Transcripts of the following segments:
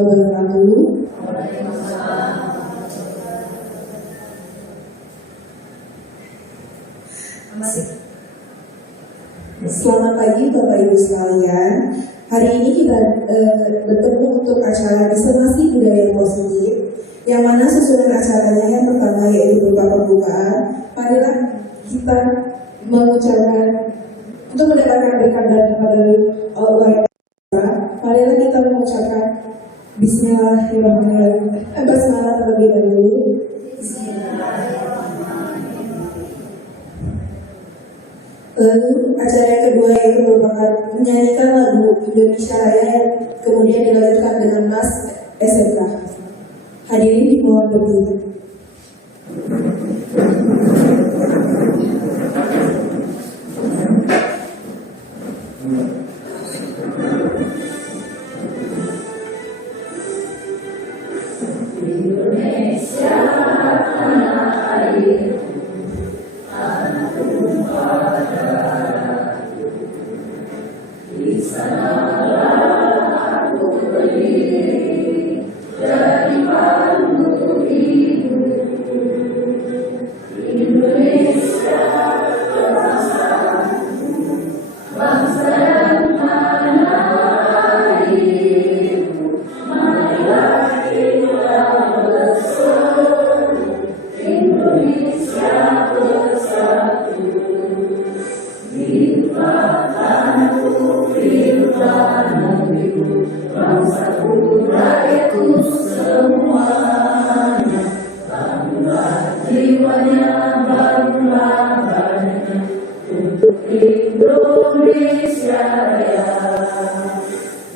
wabarakatuh. Selamat pagi Bapak Ibu sekalian. Hari ini kita bertemu untuk acara Disertasi Budaya Positif, yang mana susunan acaranya yang pertama yaitu berupa pembukaan. Marilah kita mengucapkan untuk mendapatkan berkat daripada Allah yang Maha. Marilah kita mengucapkan Bismillahirrahmanirrahim. Basmalah terlebih dahulu. Lalu acara yang kedua yaitu merupakan menyanyikan lagu Indonesia Raya, kemudian dilanjutkan dengan Mas SMK. Hadirin dimohon berdiri. Indonesia tanah air, tanah tumpah darah, di sanalah aku berdiri, jadi pandu hidupku. Indonesia bangsa dan tanah airku, marilah kita bersatu, Indonesia bersatu. Limpah tanahku, limpah negeriku, bangsaku, rakyatku semuanya. Bangunlah jiwanya, bangunlah badannya, untuk Indonesia Raya.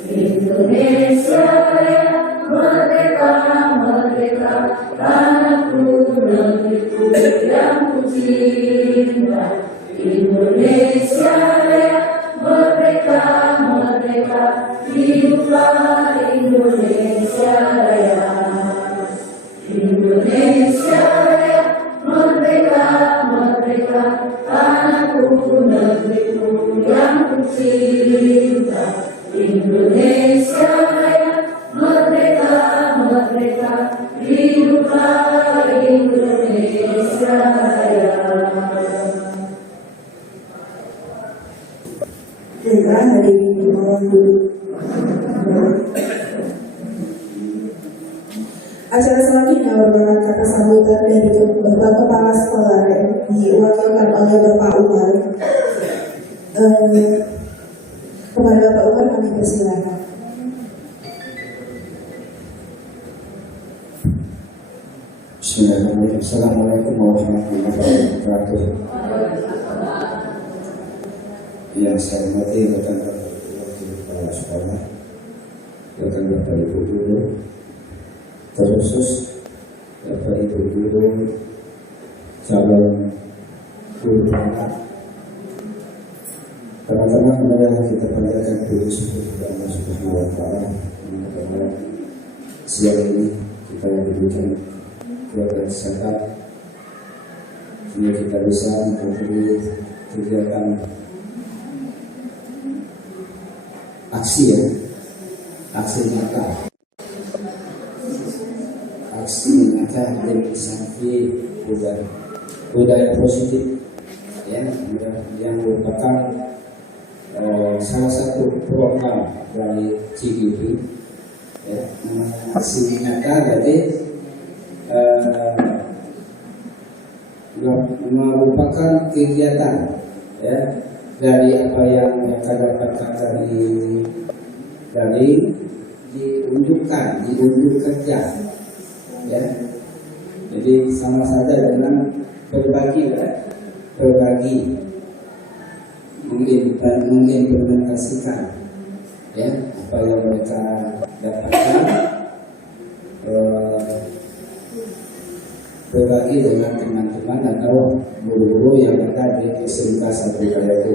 Indonesia Raya, merdeka, merdeka, tanahku, negeriku yang ku cinta. Indonesia Raya, merdeka, merdeka, hiduplah Indonesia Raya. Indonesia Raya, merdeka, merdeka, tanahku, negeriku yang ku cinta. Indonesia Raya, merdeka, merdeka, hiduplah Indonesia Raya. Baiklah, hadirin dimohon duduk. Acara selanjutnya merupakan kata sambutan dari Bapak Kepala Sekolah yang diwakilkan oleh Bapak Umar. Kepada Bapak Umar kami persilakan. Bismillahirrahmanirrahim. Assalamualaikum warahmatullahi wabarakatuh. Yang saya hormati rekan kepala sekolah, rekan Bapak Ibu guru, terkhusus Bapak Ibu guru calon guru anak. Pertama-tama marilah kita panjatkan puji syukur kepada Allah Subhanahu wa Ta'ala. Mudah-mudahan siang ini kita diberikan keluarga sehat, sehingga kita bisa mengikuti kegiatan aksi nyata legislasi budaya positif yang merupakan salah satu program dari CGP, aksi nyata. Jadi merupakan kegiatan dari apa yang mereka dapatkan dari diunjuk kerja, jadi sama saja dengan berbagi, mengimplementasikan apa yang mereka dapatkan, berbagi dengan teman-teman atau guru-guru yang ada di SMK 1 Kayaku.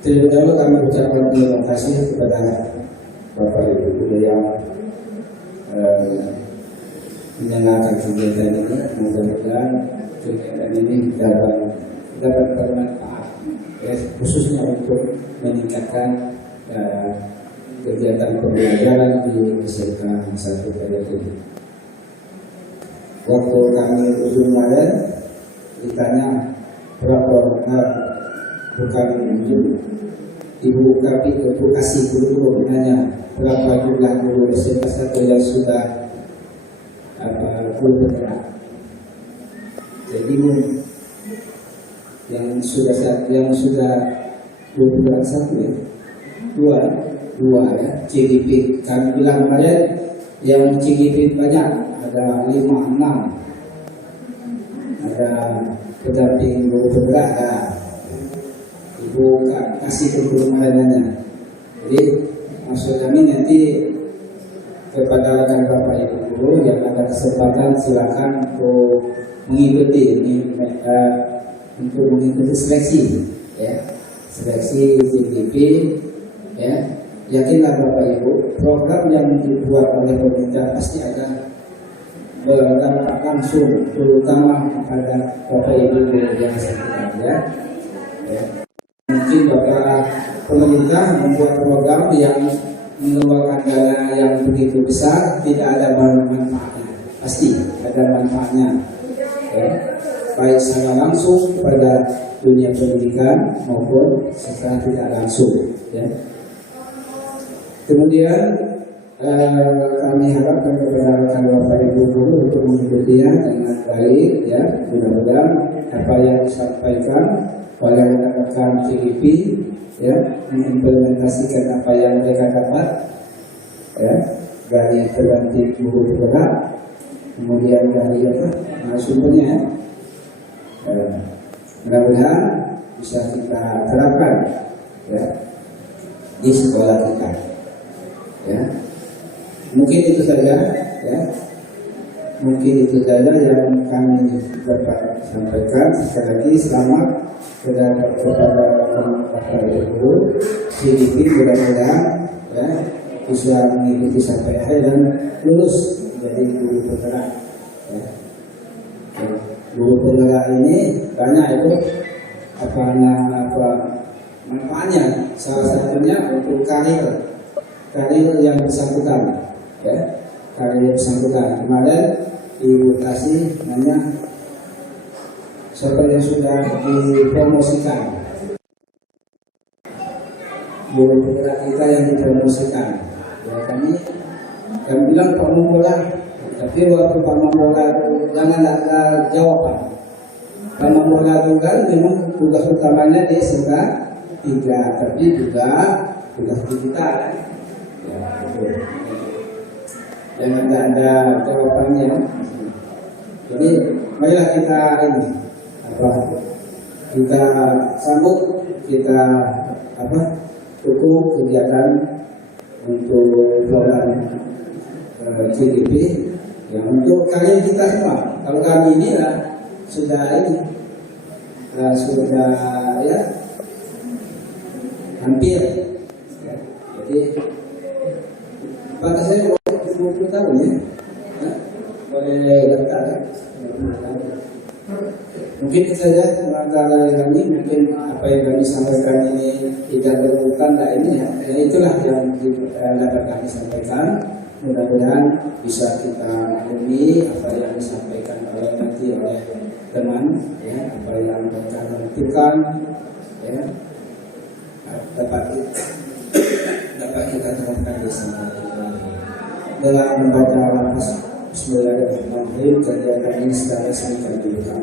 Terlebih dahulu kami ucapkan terima kasih kepada Bapak Ibu guru yang menyalakan kegiatan ini. Mudah-mudahan kegiatan ini dapat bermanfaat, khususnya untuk meningkatkan kegiatan pembelajaran di SMK 1 Payet ini. Waktu kami usul kemarin ditanya berapa bukan Ibu kasih guru nanya berapa jumlah guru SMK 1 yang sudah guru bergerak. Jadi yang sudah guru bergerak 1 ya, dua ya. CGP kami bilang kemarin yang CGP banyak, ada 5, 6, ada pendamping guru bergerak, ada Ibu kasih ke guru kemarinnya. Jadi maksud kami nanti kepada rekan Bapak Ibu guru yang ada kesempatan silakan untuk mengikuti seleksi ya, seleksi CGP ya. Yakinlah Bapak Ibu, program yang dibuat oleh pemerintah pasti akan berdampak langsung terutama kepada Bapak Ibu yang sekitar ya. Mungkin Bapak pemerintah membuat program yang mengeluarkan dana yang begitu besar, tidak ada manfaatnya. Pasti ada manfaatnya ya. Baik secara langsung pada dunia pendidikan maupun secara tidak langsung ya. Kemudian kami harapkan kepada rekan Bapak Ibu guru untuk mengikutinya dengan baik ya. Mudah-mudahan apa yang disampaikan oleh rekan-rekan CGP ya, mengimplementasikan apa yang mereka dapat ya, dari pendamping guru bergerak, kemudian dari sumbernya ya. Mudah-mudahan bisa kita terapkan ya di sekolah kita ya. Mungkin itu saja ya, mungkin itu saja yang kami dapat sampaikan. Sekali lagi selamat kepada Bapak Ibu guru CGP, mudah-mudahan ya bisa mengikuti sampai akhir dan lulus menjadi guru bergerak ya. Guru bergerak ini banyak itu apa manfaatnya, salah satunya untuk karir yang bersangkutan ya, karir yang bersangkutan. Kemarin Ibu kasih nanya siapa yang sudah dipromosikan, guru bergerak kita yang dipromosikan ya. Kami bilang Pak Mambola, tapi waktu Pak Mambola jangan ada jawaban. Pak Mambola itu kan memang tugas utamanya di SMK 3, tapi juga tugas digital ya, jangan ada jawabannya. Jadi marilah kita kita sambut, kita dukung kegiatan untuk program CGP yang untuk kalian kita semua. Kalau kami ini sudah ya hampir ya. Jadi batasnya 20 tahun ya, boleh daftar ya. Mungkin itu saja antara kami, mungkin apa yang kami sampaikan ini tidak berhubungan ini ya. Itulah yang dapat kami sampaikan. Mudah-mudahan bisa kita maklumi apa yang disampaikan oleh teman ya, apa yang mereka lakukan ya, dapat kita terapkan di sana. Dengan membaca lafaz Bismillahirrahmanirrahim, kegiatan ini secara resmi kami buka.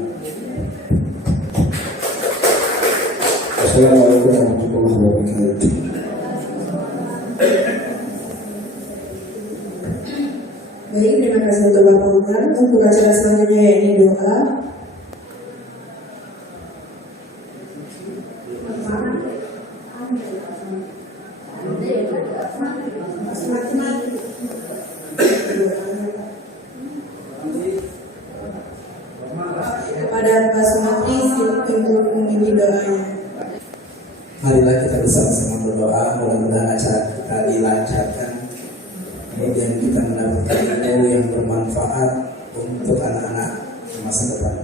Assalamualaikum warahmatullahi wabarakatuh. Baik, terima kasih untuk Bapak Umar. Untuk acara selanjutnya yakni doa. Kepada Pak Sumatri untuk memimpin doanya. Marilah kita bersama-sama berdoa, mudah-mudahan acara kita dilancarkan, kemudian kita mendapatkan ilmu yang bermanfaat untuk anak-anak masa depan.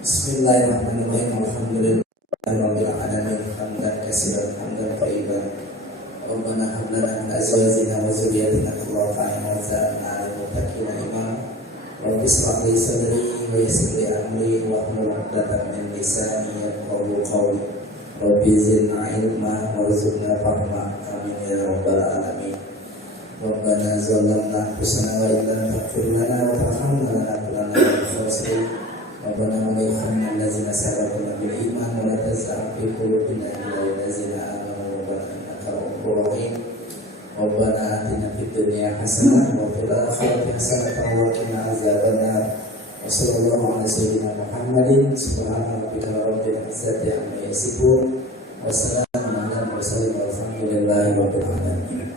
Bismillahirrahmanirrahim. Alhamdulillahirabbil alamin. Hamdan katsiran hamdan thayyiban. Rabbana hab أزواجنا وذرياتنا قرة أعين واجعلنا للمتقين إماما رب اشرح لي صدري ويسر لي أمري واحلل عقدة من لساني يفقهوا قولي رب زدنا علما وارزقنا فهما آمين يا رب العالمين ربنا ظلمنا أنفسنا وإن لم تغفر لنا وترحمنا لنكونن من الخاسرين ربنا ولا يحرمنا الذين سبقونا بالإيمان ولا تجعل في قلوبنا غلا للذين آمنوا ربنا إنك رؤوف رحيم ربنا آتنا في الدنيا حسنة وفي الآخرة حسنة وقنا عذاب النار وصلى الله على سيدنا محمد سبحان ربك رب العزة عما يصفون وسلام على المرسلين والحمد لله رب العالمين.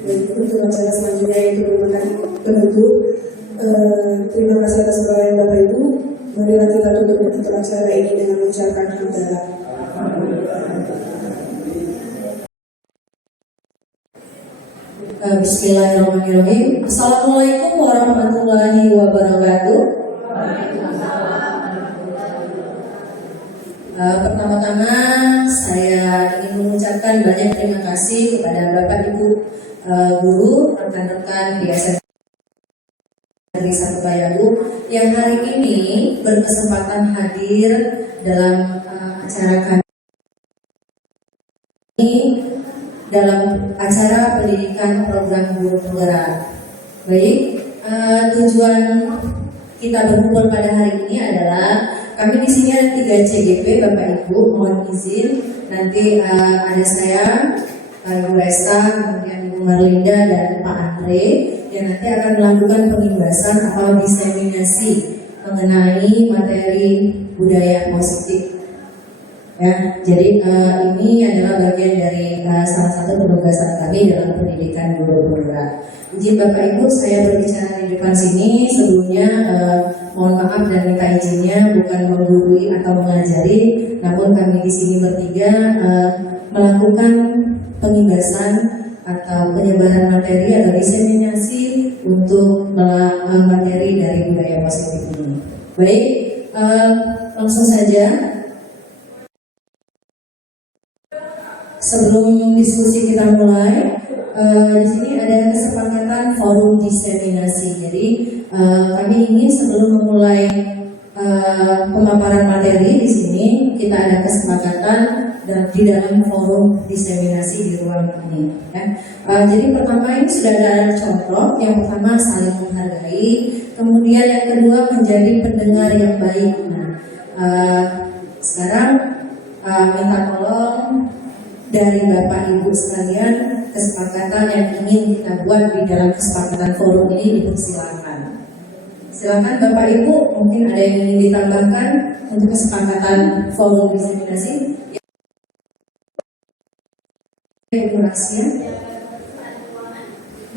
Dan untuk acara selanjutnya yaitu merupakan penutup. Terima kasih atas perhatian Bapak Ibu. Marilah kita tutup untuk acara ini dengan mengucapkan hamdalah. Bismillahirrahmanirrahim. Assalamualaikum warahmatullahi wabarakatuh. Pertama-tama saya ingin mengucapkan banyak terima kasih kepada Bapak Ibu guru, rekan-rekan di SMA Negeri 1 Bayagu yang hari ini berkesempatan hadir dalam acara kami dalam acara pendidikan program guru penggerak. Baik, tujuan kita berkumpul pada hari ini adalah kami di sini ada 3 CGP Bapak Ibu, mohon izin nanti ada saya, Ibu Resta, kemudian Ibu Marlinda dan Pak Andre yang nanti akan melakukan pengimbasan atau diseminasi mengenai materi budaya positif. Ya, jadi ini adalah bagian dari salah satu penugasan kami dalam pendidikan guru penggerak. Izin Bapak Ibu, saya berbicara di depan sini. Sebelumnya mohon maaf dan minta izinnya bukan menggurui atau mengajari, namun kami di sini bertiga melakukan pengimbasan atau penyebaran materi atau diseminasi untuk materi dari budaya positif ini. Baik, langsung saja. Sebelum diskusi kita mulai, di sini ada kesepakatan forum diseminasi. Jadi kami ingin sebelum memulai pemaparan materi di sini kita ada kesepakatan dan di dalam forum diseminasi di ruang ini. Ya. Jadi pertama ini sudah ada contoh. Yang pertama saling menghargai, kemudian yang kedua menjadi pendengar yang baik. Nah, sekarang minta tolong dari Bapak Ibu sekalian kesepakatan yang ingin kita buat di dalam kesepakatan forum ini dipersilakan. Silakan Bapak Ibu, mungkin ada yang ingin ditambahkan untuk kesepakatan forum diseminasi. Ibu Rahasia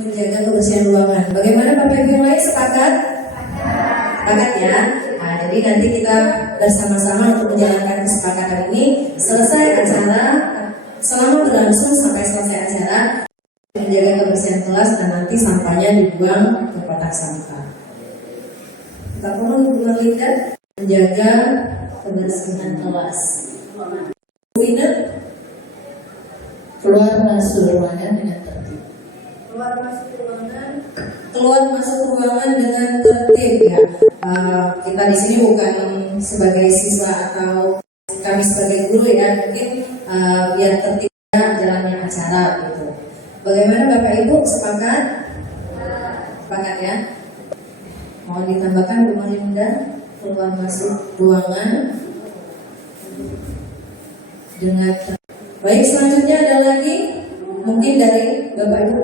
menjaga kebersihan ruangan. Bagaimana Bapak Ibu yang lain sepakat? Sepakat ya. Nah, jadi nanti kita bersama-sama untuk menjalankan kesepakatan ini. Selesai acara, selama berlangsung sampai selesai acara, menjaga kebersihan kelas dan nanti sampahnya dibuang ke kotak sampah. Kita mohon Bu Marlinda menjaga kebersihan kelas. Bu Ina, keluar masuk ruangan dengan tertib. Keluar masuk ruangan dengan tertib ya. Kita di sini bukan sebagai siswa atau kami sebagai guru ya, mungkin biar tertib jalannya acara gitu. Bagaimana Bapak Ibu, sepakat? Sepakat ya. Mohon ditambahkan Bu Marlinda, keluar masuk ruangan dengan tertib. Baik, selanjutnya ada lagi mungkin dari Bapak Ibu.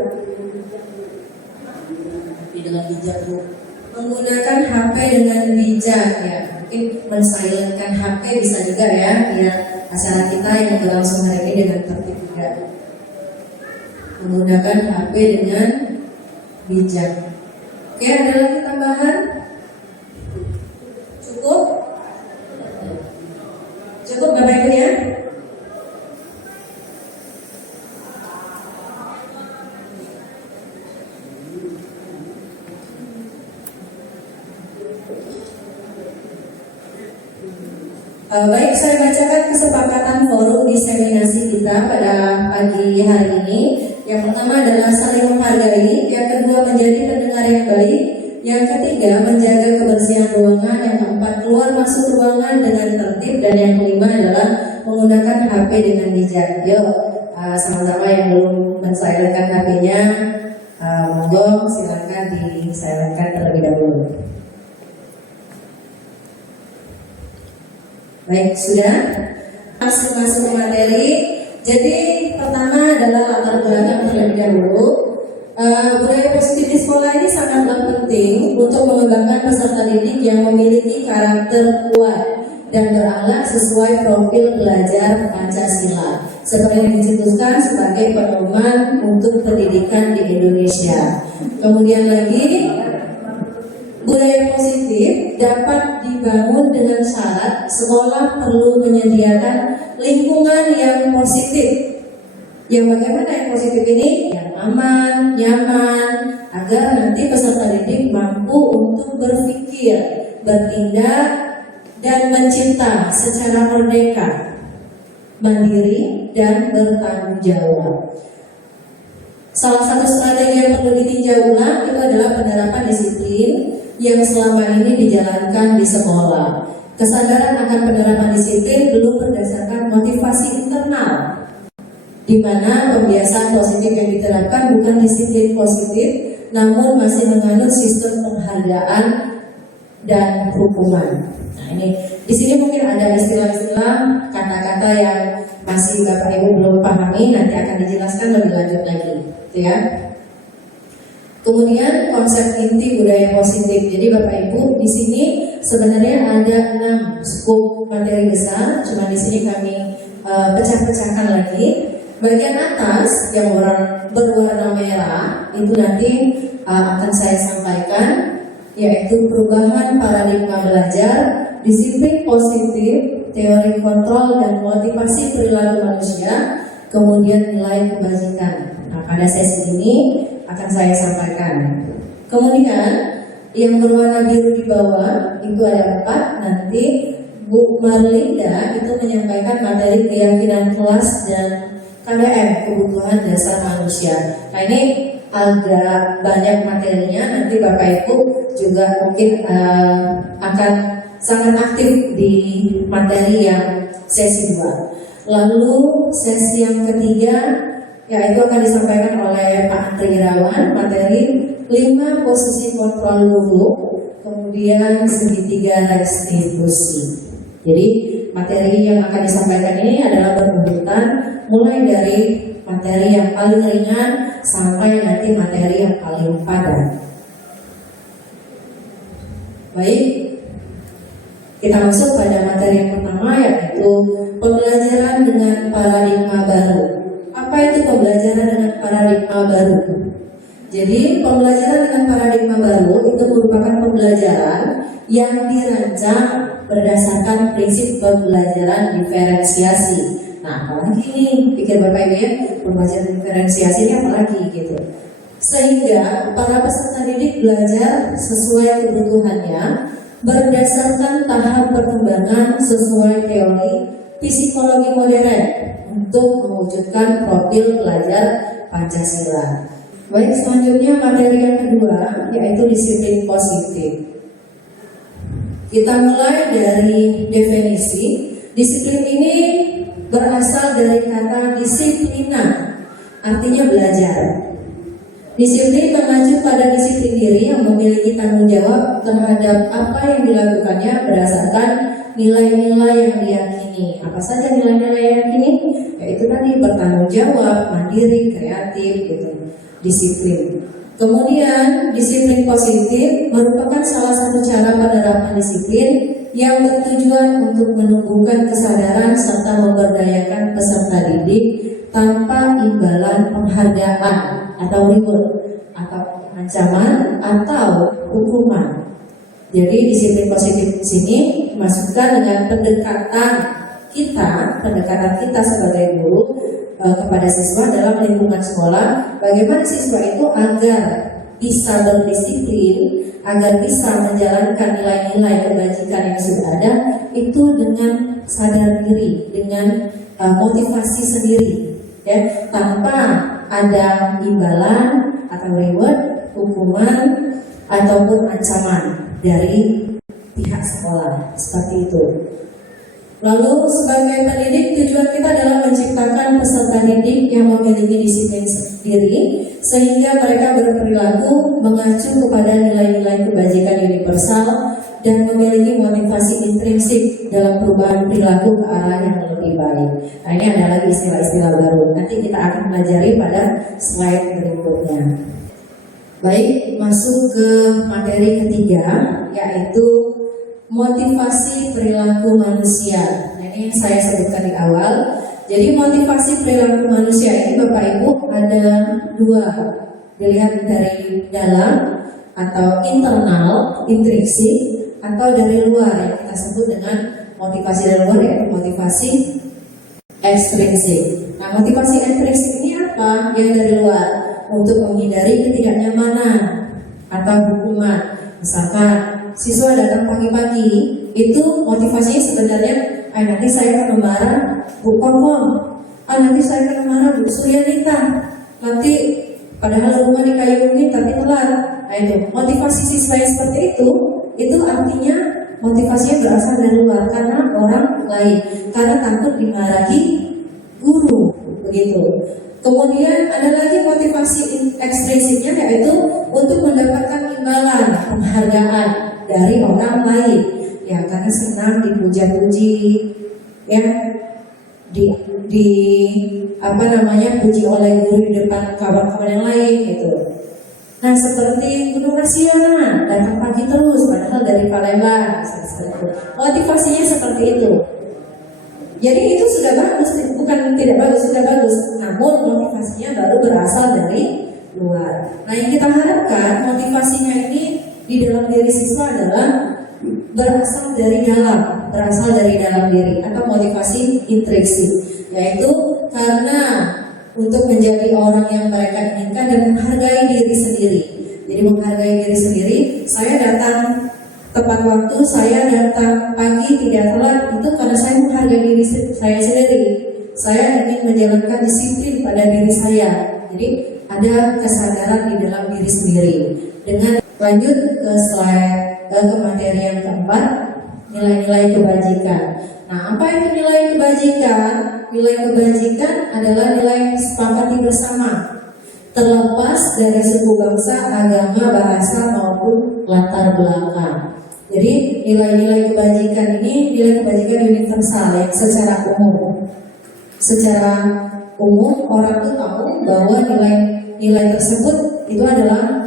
Dengan bijak Bu, menggunakan HP dengan bijak ya. Mungkin mensilentkan HP bisa juga ya, biar acara kita yang berlangsung hari ini dengan tertib juga. Menggunakan HP dengan bijak. Oke, ada lagi tambahan? Cukup? Cukup Bapak Ibu ya? Baik, saya bacakan kesepakatan forum diseminasi kita pada pagi hari ini. Yang pertama adalah saling menghargai, yang kedua menjadi pendengar yang baik, yang ketiga menjaga kebersihan ruangan, yang keempat keluar masuk ruangan dengan tertib, dan yang kelima adalah menggunakan HP dengan bijak. Yuk, sama-sama yang belum mensilentkan HP-nya, monggo silakan disilentkan terlebih dahulu. Baik, sudah masuk materi. Jadi pertama adalah latar belakang terlebih dahulu. Budaya positif di sekolah ini sangatlah penting untuk mengembangkan peserta didik yang memiliki karakter kuat dan berakhlak sesuai profil pelajar Pancasila, seperti yang dicetuskan sebagai pedoman untuk pendidikan di Indonesia. Kemudian lagi, budaya positif dapat dibangun dengan syarat sekolah perlu menyediakan lingkungan yang positif. Yang bagaimana yang positif ini? Yang aman, nyaman, agar nanti peserta didik mampu untuk berpikir, bertindak, dan mencipta secara merdeka, mandiri, dan bertanggung jawab. Salah satu strategi yang perlu ditinjau ulang itu adalah penerapan disiplin yang selama ini dijalankan di sekolah. Kesadaran akan penerapan disiplin belum berdasarkan motivasi internal, di mana pembiasaan positif yang diterapkan bukan disiplin positif, namun masih menganut sistem penghargaan dan hukuman. Nah ini, di sini mungkin ada istilah-istilah, kata-kata yang masih Bapak Ibu belum pahami, nanti akan dijelaskan lebih lanjut lagi, gitu ya. Kemudian konsep inti budaya positif. Jadi Bapak Ibu di sini sebenarnya ada 6 skop materi besar, cuma di sini kami pecah-pecahkan lagi. Bagian atas yang berwarna merah itu nanti akan saya sampaikan, yaitu perubahan paradigma belajar, disiplin positif, teori kontrol dan motivasi perilaku manusia, kemudian nilai kebajikan. Nah, pada sesi ini akan saya sampaikan. Kemudian yang berwarna biru di bawah itu ada 4. Nanti Bu Marlinda itu menyampaikan materi keyakinan kelas dan KDM, kebutuhan dasar manusia. Nah ini agak banyak materinya, nanti Bapak Ibu juga mungkin akan sangat aktif di materi yang sesi 2. Lalu sesi yang ketiga yaitu akan disampaikan oleh Pak Andri Irawan, materi 5 posisi kontrol guru, kemudian segitiga restitusi. Jadi materi yang akan disampaikan ini adalah berurutan mulai dari materi yang paling ringan sampai nanti materi yang paling padat. Baik, kita masuk pada materi yang pertama, yaitu pembelajaran dengan paradigma baru. Apa itu pembelajaran dengan paradigma baru? Jadi pembelajaran dengan paradigma baru itu merupakan pembelajaran yang dirancang berdasarkan prinsip pembelajaran diferensiasi. Nah, apalagi ini, pikir Bapak Ibu ya, pembelajaran diferensiasi ini apalagi gitu. Sehingga para peserta didik belajar sesuai kebutuhannya berdasarkan tahap perkembangan sesuai teori psikologi modern untuk mewujudkan profil pelajar Pancasila. Baik, selanjutnya materi yang kedua yaitu disiplin positif. Kita mulai dari definisi. Disiplin ini berasal dari kata disiplina, artinya belajar. Disiplin mengacu pada disiplin diri yang memiliki tanggung jawab terhadap apa yang dilakukannya berdasarkan nilai-nilai yang diyakini. Apa saja nilai-nilai yang diyakini? Yaitu tadi bertanggung jawab, mandiri, kreatif, gitu. Disiplin. Kemudian disiplin positif merupakan salah satu cara penerapan disiplin yang bertujuan untuk menumbuhkan kesadaran serta memberdayakan peserta didik tanpa imbalan penghargaan atau reward atau ancaman atau hukuman. Jadi disiplin positif di sini masukkan dengan pendekatan kita sebagai guru kepada siswa dalam lingkungan sekolah, bagaimana siswa itu agar bisa berdisiplin, agar bisa menjalankan nilai-nilai kebajikan yang sudah ada itu dengan sadar diri, dengan motivasi sendiri, ya, tanpa ada imbalan atau reward, hukuman ataupun ancaman dari pihak sekolah, seperti itu. Lalu sebagai pendidik, tujuan kita adalah menciptakan peserta didik yang memiliki disiplin sendiri sehingga mereka berperilaku mengacu kepada nilai-nilai kebajikan universal dan memiliki motivasi intrinsik dalam perubahan perilaku ke arah yang lebih baik. Nah, ini ada lagi istilah-istilah baru. Nanti kita akan pelajari pada slide berikutnya. Baik, masuk ke materi ketiga, yaitu motivasi perilaku manusia. Nah, ini yang saya sebutkan di awal. Jadi motivasi perilaku manusia ini Bapak Ibu ada dua, dilihat dari dalam atau internal, intrinsik, atau dari luar yang kita sebut dengan motivasi dari luar, yaitu motivasi ekstrinsik. Nah, motivasi ekstrinsik ini apa? Yang dari luar, untuk menghindari ketidaknyamanan atau hukuman. Misalkan siswa datang pagi-pagi, itu motivasinya sebenarnya, nanti saya akan marah Bu Kokom, nanti saya akan marah Bu Suryanita, nanti padahal rumah di kayu ini tapi telat. Nah, itu motivasi siswa yang seperti itu artinya motivasinya berasal dari luar karena orang lain, karena takut dimarahi guru, begitu. Kemudian ada lagi motivasi ekstrinsiknya, yaitu untuk mendapatkan imbalan, penghargaan dari orang lain, ya, karena senang dipuja-puji, ya, puji oleh guru di depan kawan-kawan yang lain, gitu. Nah, seperti Gunung Rasiana, datang pagi terus, padahal dari Palembang, seperti itu. Motivasinya seperti itu. Jadi itu sudah bagus, bukan tidak bagus, sudah bagus. Namun motivasinya baru berasal dari luar. Nah, yang kita harapkan motivasinya ini di dalam diri siswa adalah berasal dari dalam diri atau motivasi intrinsik, yaitu karena untuk menjadi orang yang mereka inginkan dan menghargai diri sendiri. Jadi menghargai diri sendiri, saya datang tepat waktu, saya datang pagi tidak telat, itu karena saya menghargai diri saya sendiri. Saya ingin menjalankan disiplin pada diri saya. Jadi ada kesadaran di dalam diri sendiri. Dengan lanjut ke slide ke materi yang keempat, nilai-nilai kebajikan. Nah, apa itu nilai kebajikan? Nilai kebajikan adalah nilai sepakati bersama, terlepas dari suku bangsa, agama, bahasa maupun latar belakang. Jadi nilai-nilai kebajikan ini nilai kebajikan universal yang secara umum orang tuh tahu bahwa nilai tersebut itu adalah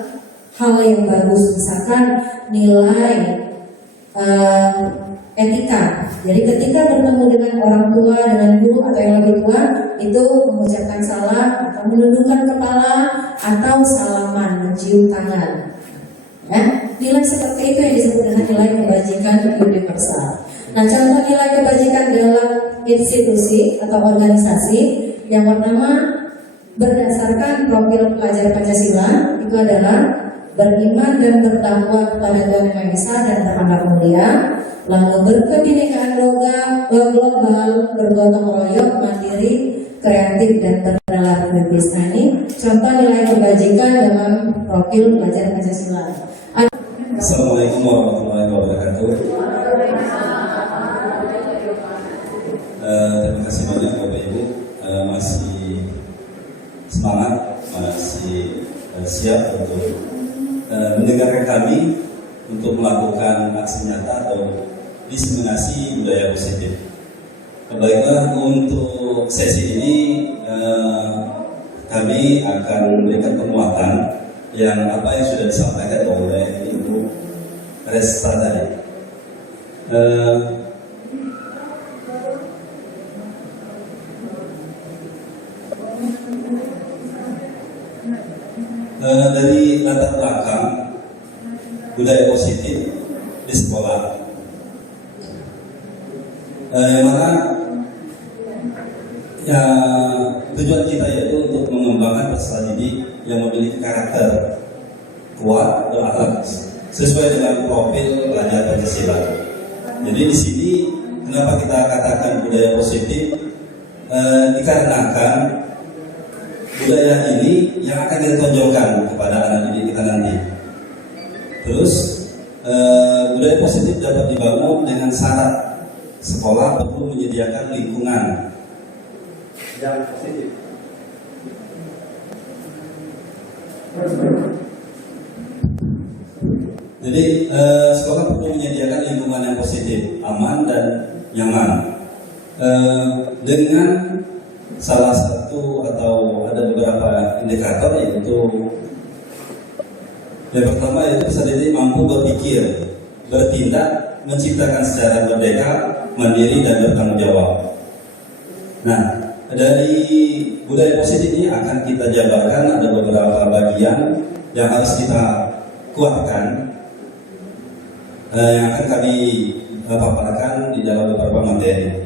hal yang bagus. Misalkan nilai etika. Jadi ketika bertemu dengan orang tua, dengan guru atau yang lebih tua, itu mengucapkan salam atau menundukkan kepala atau salaman, mencium tangan. Ya, nilai seperti itu yang disebut dengan nilai kebajikan universal. Nah, contoh nilai kebajikan dalam institusi atau organisasi yang pertama berdasarkan profil pelajar Pancasila itu adalah beriman dan bertakwa kepada Tuhan Yang Maha Esa dan terhadap mulia, lalu berkebinekaan global, bergotong royong, mandiri, kreatif dan bernalar kritis. Nah, ini contoh nilai kebajikan dalam profil pelajar Pancasila. Assalamualaikum warahmatullahi wabarakatuh. Terima kasih banyak Bapak Ibu, masih semangat, masih siap untuk mendengarkan kami untuk melakukan aksi nyata atau diseminasi budaya positif. Baiklah, untuk sesi ini kami akan memberikan penguatan yang apa yang sudah disampaikan oleh Ibu Resta tadi. Dari latar belakang budaya positif di sekolah, yang mana ya tujuan kita yaitu untuk mengembangkan peserta didik yang memiliki karakter kuat, berakhlak sesuai dengan profil pelajar Pancasila. Jadi di sini kenapa kita katakan budaya positif? Dikarenakan budaya ini yang akan kita tonjolkan kepada anak didik kita nanti. Terus budaya positif dapat dibangun dengan syarat sekolah perlu menyediakan lingkungan yang positif. Jadi sekolah perlu menyediakan lingkungan yang positif, aman dan nyaman. Dengan salah satu atau ada beberapa indikator, yaitu yang pertama yaitu peserta didik mampu berpikir, bertindak, menciptakan secara merdeka, mandiri dan bertanggung jawab. Nah, dari budaya positif ini akan kita jabarkan ada beberapa bagian yang harus kita kuatkan, yang akan kami paparkan di dalam beberapa materi.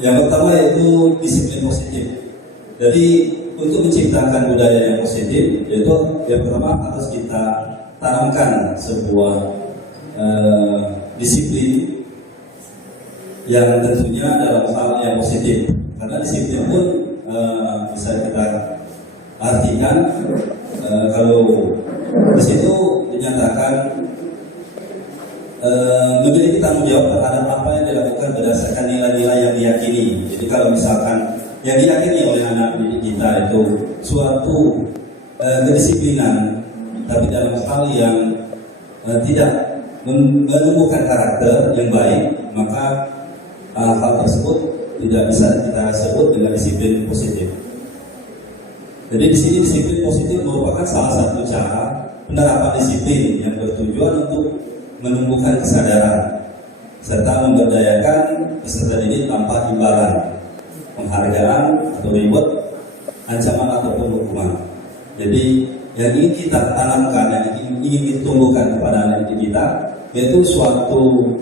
Yang pertama yaitu disiplin positif. Jadi untuk menciptakan budaya yang positif, yaitu yang pertama harus kita tanamkan sebuah disiplin yang tentunya dalam hal yang positif. Karena disiplin pun bisa kita artikan kalau di situ dinyatakan memiliki tanggung jawab terhadap apa yang dilakukan berdasarkan nilai-nilai yang diyakini. Jadi kalau misalkan yang diyakini oleh anak didik kita itu suatu kedisiplinan, tapi dalam hal yang tidak menumbuhkan karakter yang baik, maka hal tersebut tidak bisa kita sebut dengan disiplin positif. Jadi di sini disiplin positif merupakan salah satu cara penerapan disiplin yang bertujuan untuk menumbuhkan kesadaran serta memberdayakan peserta didik tanpa imbalan, penghargaan atau reward, ancaman ataupun hukuman. Jadi yang ingin kita tanamkan, yang ingin kita tumbuhkan kepada anak didik kita, yaitu suatu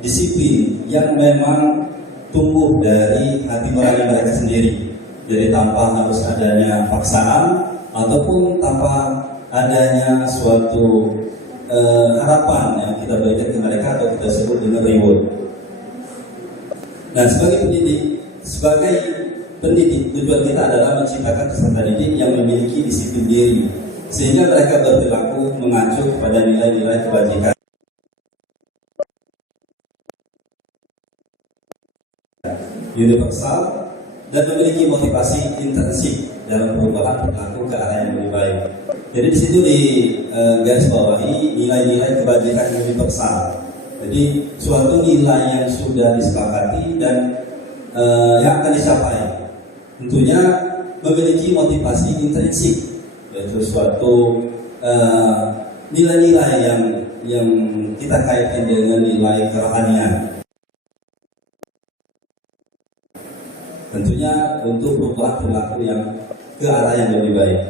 disiplin yang memang tumbuh dari hati nurani mereka sendiri. Jadi tanpa harus adanya paksaan ataupun tanpa adanya suatu harapan yang kita berikan ke mereka atau kita sebut dengan reward. Nah, sebagai pendidik tujuan kita adalah menciptakan peserta didik yang memiliki disiplin diri, sehingga mereka berperilaku mengacu kepada nilai-nilai kebajikan universal dan memiliki motivasi intrinsik dalam perubahan perilaku ke arah yang lebih baik. Jadi di situ di garis bawahi nilai-nilai kebajikan universal. Jadi suatu nilai yang sudah disepakati dan yang akan dicapai. Tentunya memiliki motivasi intrinsik, yaitu suatu nilai-nilai yang kita kaitkan dengan nilai kerohanian. Tentunya untuk perubahan perilaku yang ke arah yang lebih baik.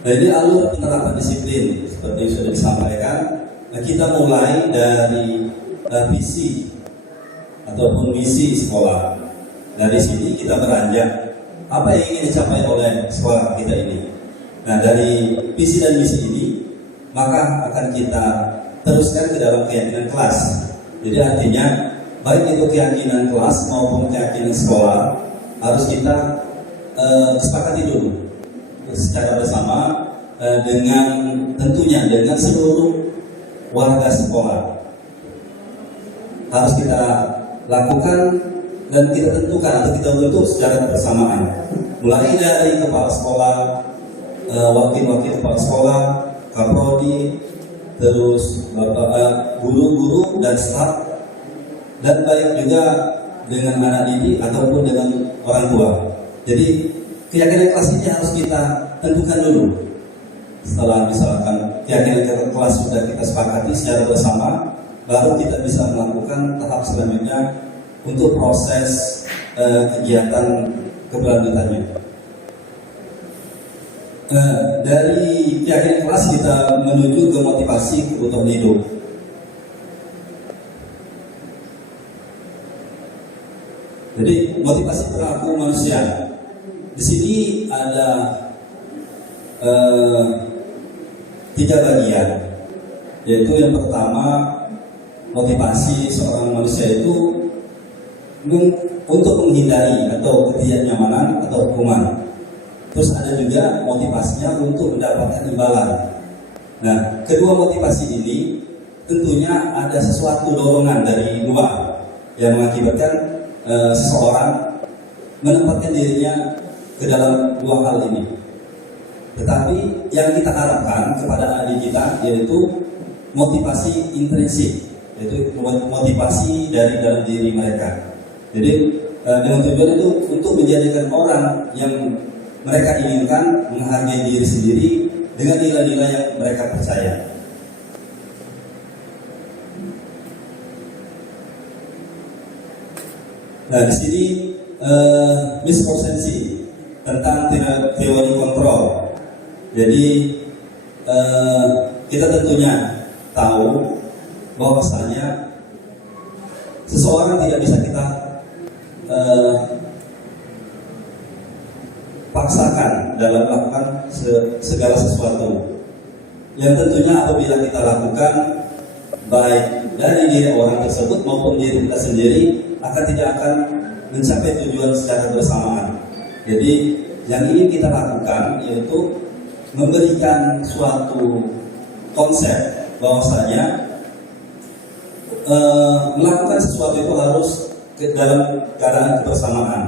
Jadi alur penerapan disiplin seperti yang sudah disampaikan, kita mulai dari visi ataupun misi sekolah. Dari sini kita beranjak apa yang ingin dicapai oleh sekolah kita ini. Nah, dari visi dan misi ini maka akan kita teruskan ke dalam keyakinan kelas. Jadi artinya baik itu keyakinan kelas maupun keyakinan sekolah harus kita sepakati dulu secara bersama dengan tentunya dengan seluruh warga sekolah. Harus kita lakukan dan kita tentukan atau kita bentuk secara bersamaan. Mulai dari kepala sekolah, wakil-wakil kepala sekolah, kaprodi, terus guru-guru dan staf, dan baik juga dengan anak didik ataupun dengan orang tua. Jadi keyakinan kelas ini harus kita tentukan dulu. Setelah misalkan keyakinan kelas sudah kita sepakati secara bersama, baru kita bisa melakukan tahap selanjutnya untuk proses kegiatan keberlanjutannya. Dari keyakinan kelas kita menuju ke motivasi kebutuhan hidup. Jadi motivasi perilaku manusia. Di sini ada 3 bagian, yaitu yang pertama motivasi seorang manusia itu untuk menghindari atau ketidaknyamanan atau hukuman. Terus ada juga motivasinya untuk mendapatkan imbalan. Nah, kedua motivasi ini tentunya ada sesuatu dorongan dari luar yang mengakibatkan seseorang menempatkan dirinya ke dalam 2 hal ini. Tetapi yang kita harapkan kepada adik kita yaitu motivasi intrinsik, yaitu motivasi dari dalam diri mereka. Jadi dengan tujuan itu untuk menjadikan orang yang mereka inginkan menghargai diri sendiri dengan nilai-nilai yang mereka percaya. Nah, di sini miskonsepsi tentang teori kontrol. Jadi kita tentunya tahu bahwasanya seseorang tidak bisa kita paksakan dalam melakukan segala sesuatu. Yang tentunya apabila kita lakukan baik dari diri orang tersebut maupun diri kita sendiri tidak akan mencapai tujuan secara bersamaan. Jadi yang ingin kita lakukan yaitu memberikan suatu konsep bahwasanya melakukan sesuatu itu harus dalam keadaan kebersamaan.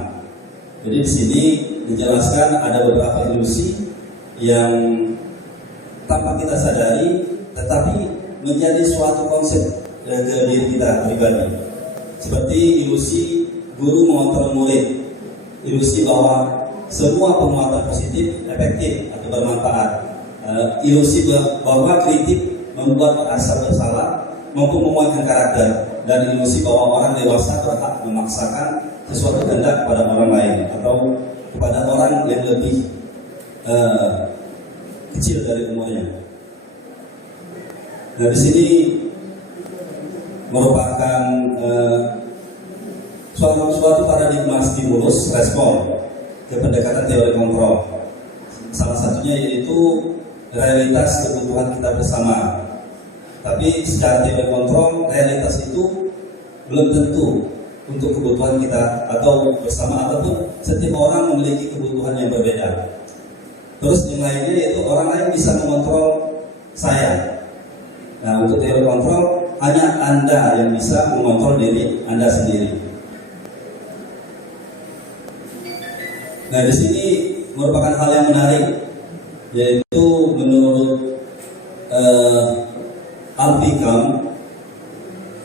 Jadi di sini dijelaskan ada beberapa ilusi yang tanpa kita sadari tetapi menjadi suatu konsep ke diri kita pribadi. Seperti ilusi guru mengontrol murid, ilusi bahwa semua penguatan positif efektif atau bermanfaat, ilusi bahwa kritik membuat rasa bersalah maupun menguatkan karakter, dan ilusi bahwa orang dewasa berhak memaksakan sesuatu kehendak kepada orang lain atau kepada orang yang lebih kecil dari umurnya. Nah, di sini merupakan suatu paradigma stimulus respon ke pendekatan teori kontrol. Salah satunya yaitu realitas kebutuhan kita bersama. Tapi secara teori kontrol, realitas itu belum tentu untuk kebutuhan kita atau bersama, ataupun setiap orang memiliki kebutuhan yang berbeda. Terus yang lainnya yaitu orang lain bisa mengontrol saya. Nah, untuk teori kontrol hanya Anda yang bisa mengontrol diri Anda sendiri. Nah, di sini merupakan hal yang menarik, yaitu menurut Al-Fikam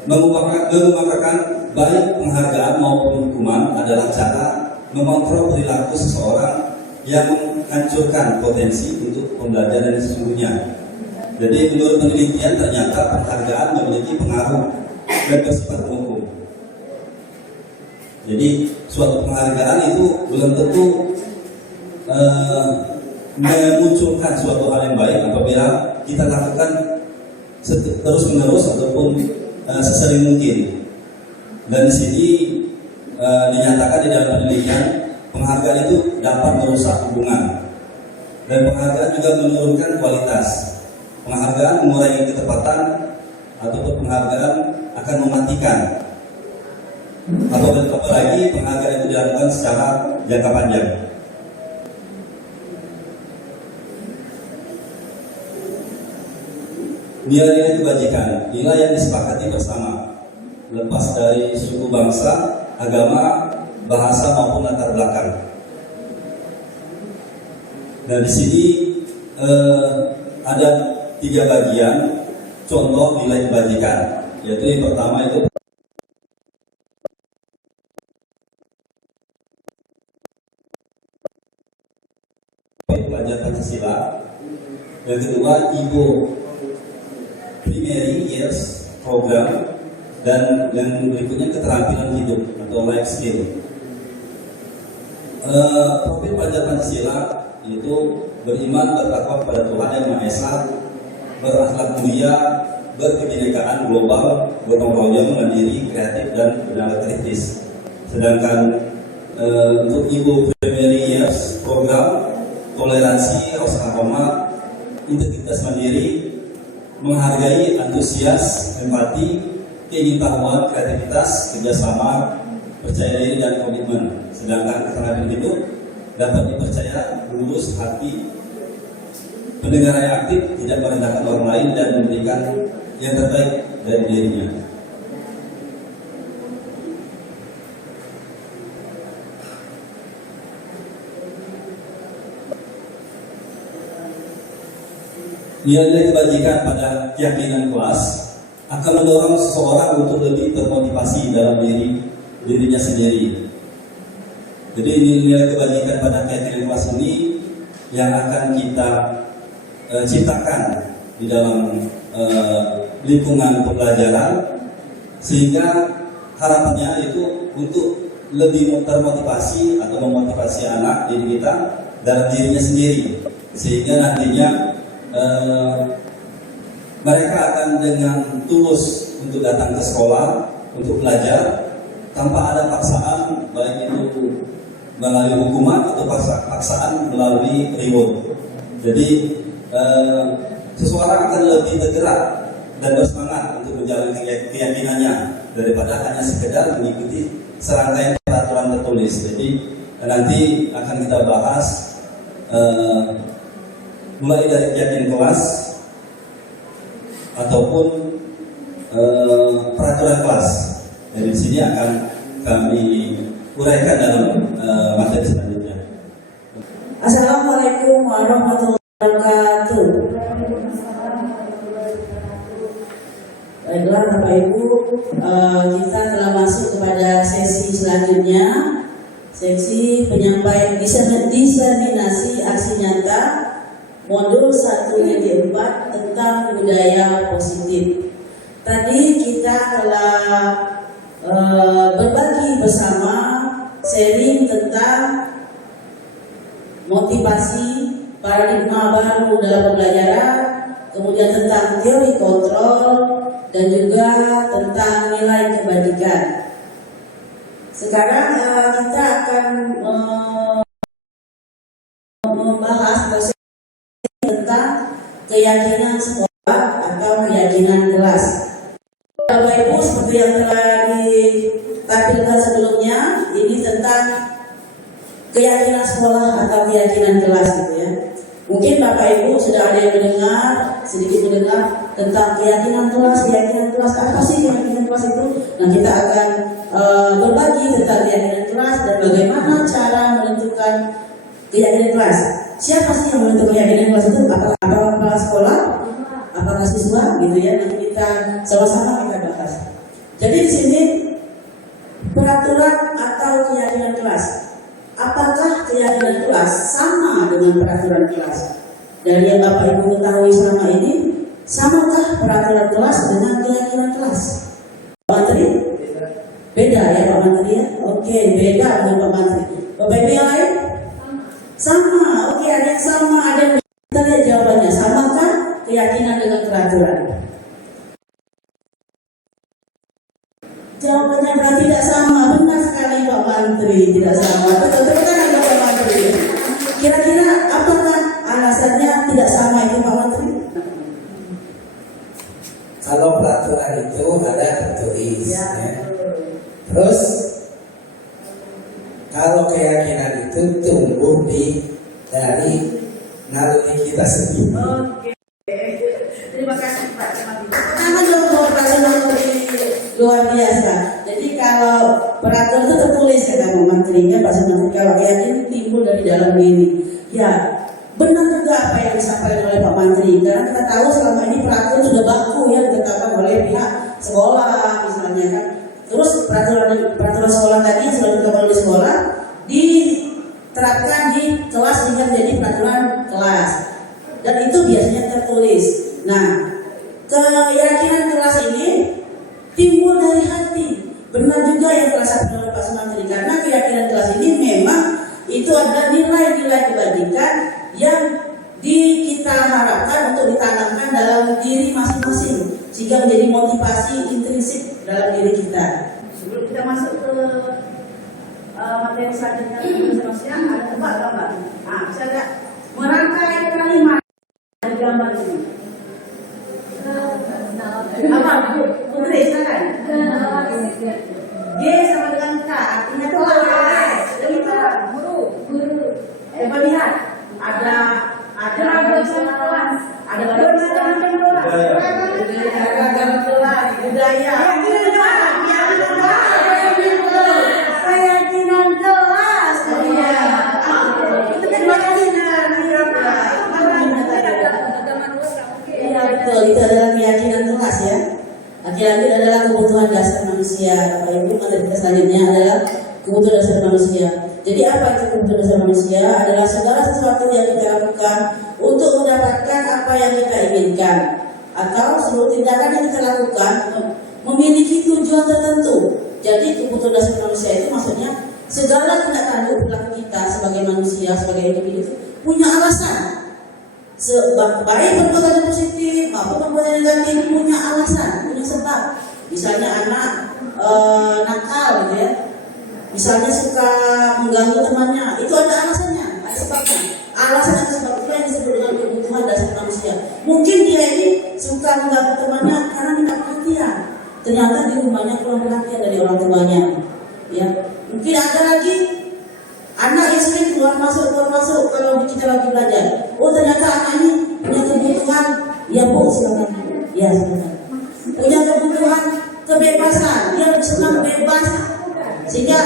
mengungkapkan baik penghargaan maupun hukuman adalah cara mengontrol perilaku seseorang yang menghancurkan potensi untuk pembelajaran yang sesungguhnya. Jadi menurut penelitian ternyata penghargaan memiliki pengaruh dan bersifat hukum. Jadi suatu penghargaan itu belum tentu memunculkan suatu hal yang baik apabila kita lakukan terus menerus ataupun sesering mungkin. Dan di sini dinyatakan di dalam penelitian penghargaan itu dapat merusak hubungan dan penghargaan juga menurunkan kualitas. Penghargaan mengurangi ketepatan ataupun penghargaan akan mematikan. Apalagi penghargaan itu dilakukan secara jangka panjang. Nilai-nilai kebajikan, nilai yang disepakati bersama, lepas dari suku bangsa, agama, bahasa maupun latar belakang. Dan di sini ada 3 bagian contoh nilai kebajikan, yaitu yang pertama itu topik pelajar Pancasila. Yang kedua, Ibu Primary Years Program, dan yang berikutnya keterampilan hidup atau life skill. Topik pelajar Pancasila itu beriman, bertakwa kepada Tuhan Yang Maha Esa, berakhlak mulia, berkebinekaan global, gotong royong, mandiri, kreatif, dan bernama kritis. Sedangkan untuk Ibu Primary Years Program, toleransi, rasa hormat, integritas mandiri, menghargai, antusias, empati, keingintahuan, kreativitas, kerjasama, percaya diri, dan komitmen. Sedangkan keterampilan hidup dapat dipercaya, lurus hati, pendengaran yang aktif, tidak merendahkan orang lain, dan memberikan yang terbaik dari dirinya. Nilai kebajikan pada keyakinan kelas akan mendorong seseorang untuk lebih termotivasi dalam dirinya sendiri. Jadi nilai kebajikan pada keyakinan kelas ini yang akan kita ciptakan di dalam lingkungan pembelajaran, sehingga harapannya itu untuk lebih termotivasi atau memotivasi anak didik kita dalam dirinya sendiri, sehingga nantinya mereka akan dengan tulus untuk datang ke sekolah untuk belajar tanpa ada paksaan, baik itu melalui hukuman atau paksaan melalui reward. Jadi seseorang akan lebih tergerak dan bersemangat untuk menjalani keyakinannya daripada hanya sekedar mengikuti serangkaian peraturan tertulis. Jadi nanti akan kita bahas mulai dari keyakinan kelas ataupun peraturan kelas. Jadi di sini akan kami uraikan dalam materi selanjutnya. Assalamualaikum warahmatullahi wabarakatuh. Baiklah Bapak Ibu, kita telah masuk kepada sesi selanjutnya, sesi penyampaian diseminasi aksi nyata modul 1 yang 4 tentang budaya positif. Tadi kita telah berbagi bersama, sharing tentang motivasi, paradigma baru dalam pembelajaran, kemudian tentang teori kontrol, dan juga tentang nilai kebajikan. Sekarang kita akan membahas proses tentang keyakinan sekolah atau keyakinan kelas. Bapak Ibu, seperti yang telah ditampilkan sebelumnya, ini tentang keyakinan sekolah atau keyakinan kelas, gitu ya. Mungkin Bapak Ibu sudah ada yang sedikit mendengar tentang keyakinan kelas. Keyakinan kelas apa sih keyakinan kelas itu? Nah, kita akan berbagi tentang keyakinan kelas dan bagaimana cara menentukan keyakinan kelas. Siapa sih yang menentukan keyakinan kelas itu? Apakah kepala sekolah? Apakah siswa? Gitu ya. Nanti kita sama-sama kita bahas. Jadi di sini peraturan atau keyakinan kelas. Apakah keyakinan kelas sama dengan peraturan kelas? Dari yang Bapak Ibu ketahui selama ini, samakah peraturan kelas dengan keyakinan kelas? Pak Menteri? Beda ya Pak Menteri ya? Oke, beda dengan Pak Menteri. Bapak Ibu yang lain? Sama. Oke, ada yang sama, ada yang kita lihat jawabannya. Samakah keyakinan dengan peraturan? Jawabannya berarti tidak sama. Benar sekali Pak Menteri, tidak sama. Betul kan Pak Menteri? Kira-kira apakah alasannya tidak sama itu Pak Menteri? Kalau peraturan itu ada tertulis, ya. Terus kalau keyakinan itu tumbuh dari naluri kita sendiri. Oke. Terima kasih Pak. Tangan dong buat Pak Menteri, luar biasa. Jadi kalau peraturan itu tertulis kata Pak Menteri, ya Pak Menteri, kalau keyakinan timbul dari dalam diri. Ya, benar juga apa yang disampaikan oleh Pak Menteri. Karena kita tahu selama ini peraturan sudah baku ya ditetapkan oleh pihak sekolah misalnya kan. Terus peraturan sekolah tadi yang sudah ditetapkan oleh sekolah diterapkan di kelas hingga menjadi peraturan Nah, keyakinan kelas ini timbul dari hati. Benar juga yang telah disampaikan oleh Pak Sumantri, karena keyakinan kelas ini memang itu ada nilai-nilai kebajikan yang kita harapkan untuk ditanamkan dalam diri masing-masing sehingga menjadi motivasi intrinsik dalam diri kita. Sebelum kita masuk ke materi selanjutnya, ada tebak gambar. Nah, bisa nggak merangkai kalimat dari gambar ini? Apa? Putri, silakan. G sama dengan K, artinya kelas. Jadi guru. Coba lihat, ada kelas, budaya. Keyakinan kelas. Itu kan keyakinan. Iya betul, itu adalah keyakinan kelas ya. Laki-laki adalah kebutuhan dasar manusia. Bapak Ibu, materi kita selanjutnya adalah kebutuhan dasar manusia. Jadi apa itu kebutuhan dasar manusia? Adalah segala sesuatu yang kita lakukan untuk mendapatkan apa yang kita inginkan, atau seluruh tindakan yang kita lakukan memiliki tujuan tertentu. Jadi kebutuhan dasar manusia itu maksudnya segala tindak tanduk perilaku kita sebagai manusia, sebagai individu punya alasan. Baik perbuatan yang positif maupun perbuatan yang negatif punya alasan, punya sebab. Misalnya anak nakal gitu ya, misalnya suka mengganggu temannya, itu ada alasannya, ada sebabnya. Alasan dan sebab itu yang disebut dengan kebutuhan dasar manusia. Mungkin dia ini suka mengganggu temannya karena minta perhatian. Ternyata di rumahnya kurang perhatian dari orang tuanya. Ya, mungkin ada lagi anak yang sering keluar masuk kalau kita lagi belajar. Oh ternyata anak ini punya kebutuhan, ya Bu silakan. Ya silakan. Punya kebutuhan kebebasan, dia senang bebas, sehingga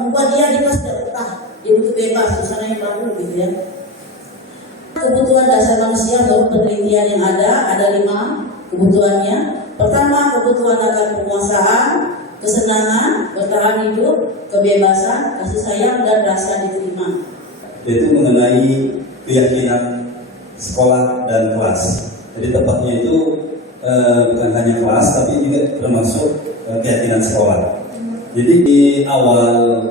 membuat dia di kelas tidak betah. Dia butuh bebas, suasana yang baru gitu ya. Kebutuhan dasar manusia menurut penelitian yang ada 5 kebutuhannya. Pertama, kebutuhan akan penguasaan, kesenangan, bertahan hidup, kebebasan, kasih sayang, dan rasa diterima. Yaitu mengenai keyakinan sekolah dan kelas. Jadi tepatnya itu bukan hanya kelas, tapi juga termasuk keyakinan sekolah. Jadi di awal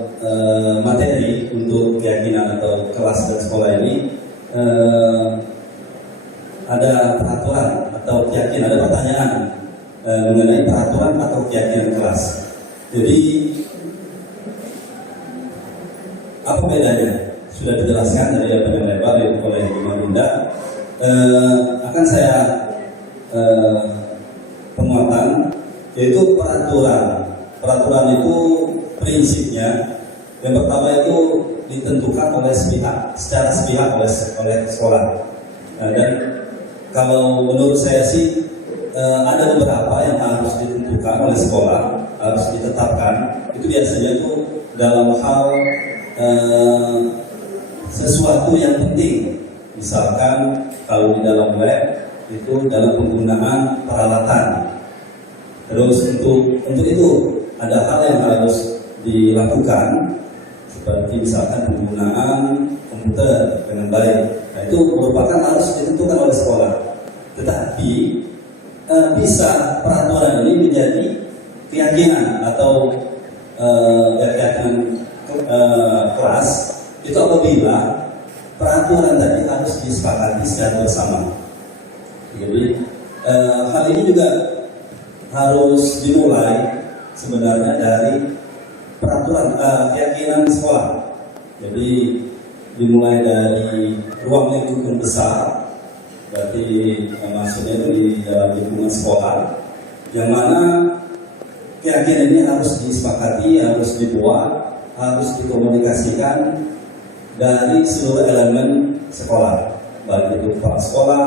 materi untuk keyakinan atau kelas dan sekolah ini ada peraturan atau keyakinan, ada pertanyaan mengenai peraturan atau keyakinan kelas. Jadi apa bedanya? Sudah dijelaskan dari yang panjang lebar oleh Ibu Bunda. Akan saya penguatan, yaitu peraturan. Peraturan itu prinsipnya yang pertama itu ditentukan oleh secara sepihak oleh sekolah. Dan kalau menurut saya sih ada beberapa yang harus ditentukan oleh sekolah, harus ditetapkan. Itu biasanya itu dalam hal sesuatu yang penting. Misalkan kalau di dalam lab itu dalam penggunaan peralatan. Terus untuk itu ada hal yang harus dilakukan, seperti misalkan penggunaan komputer dengan baik. Nah, itu merupakan harus ditentukan oleh sekolah. Tetapi bisa peraturan ini menjadi keyakinan atau keyakinan kelas itu apabila peraturan tadi harus disepakati secara bersama. Jadi hal ini juga harus dimulai sebenarnya dari peraturan keyakinan sekolah. Jadi dimulai dari ruang lingkup yang besar, berarti maksudnya itu di dalam lingkungan sekolah, yang mana keyakinan ini harus disepakati, harus dibuat, harus dikomunikasikan dari seluruh elemen sekolah, baik itu kepala sekolah,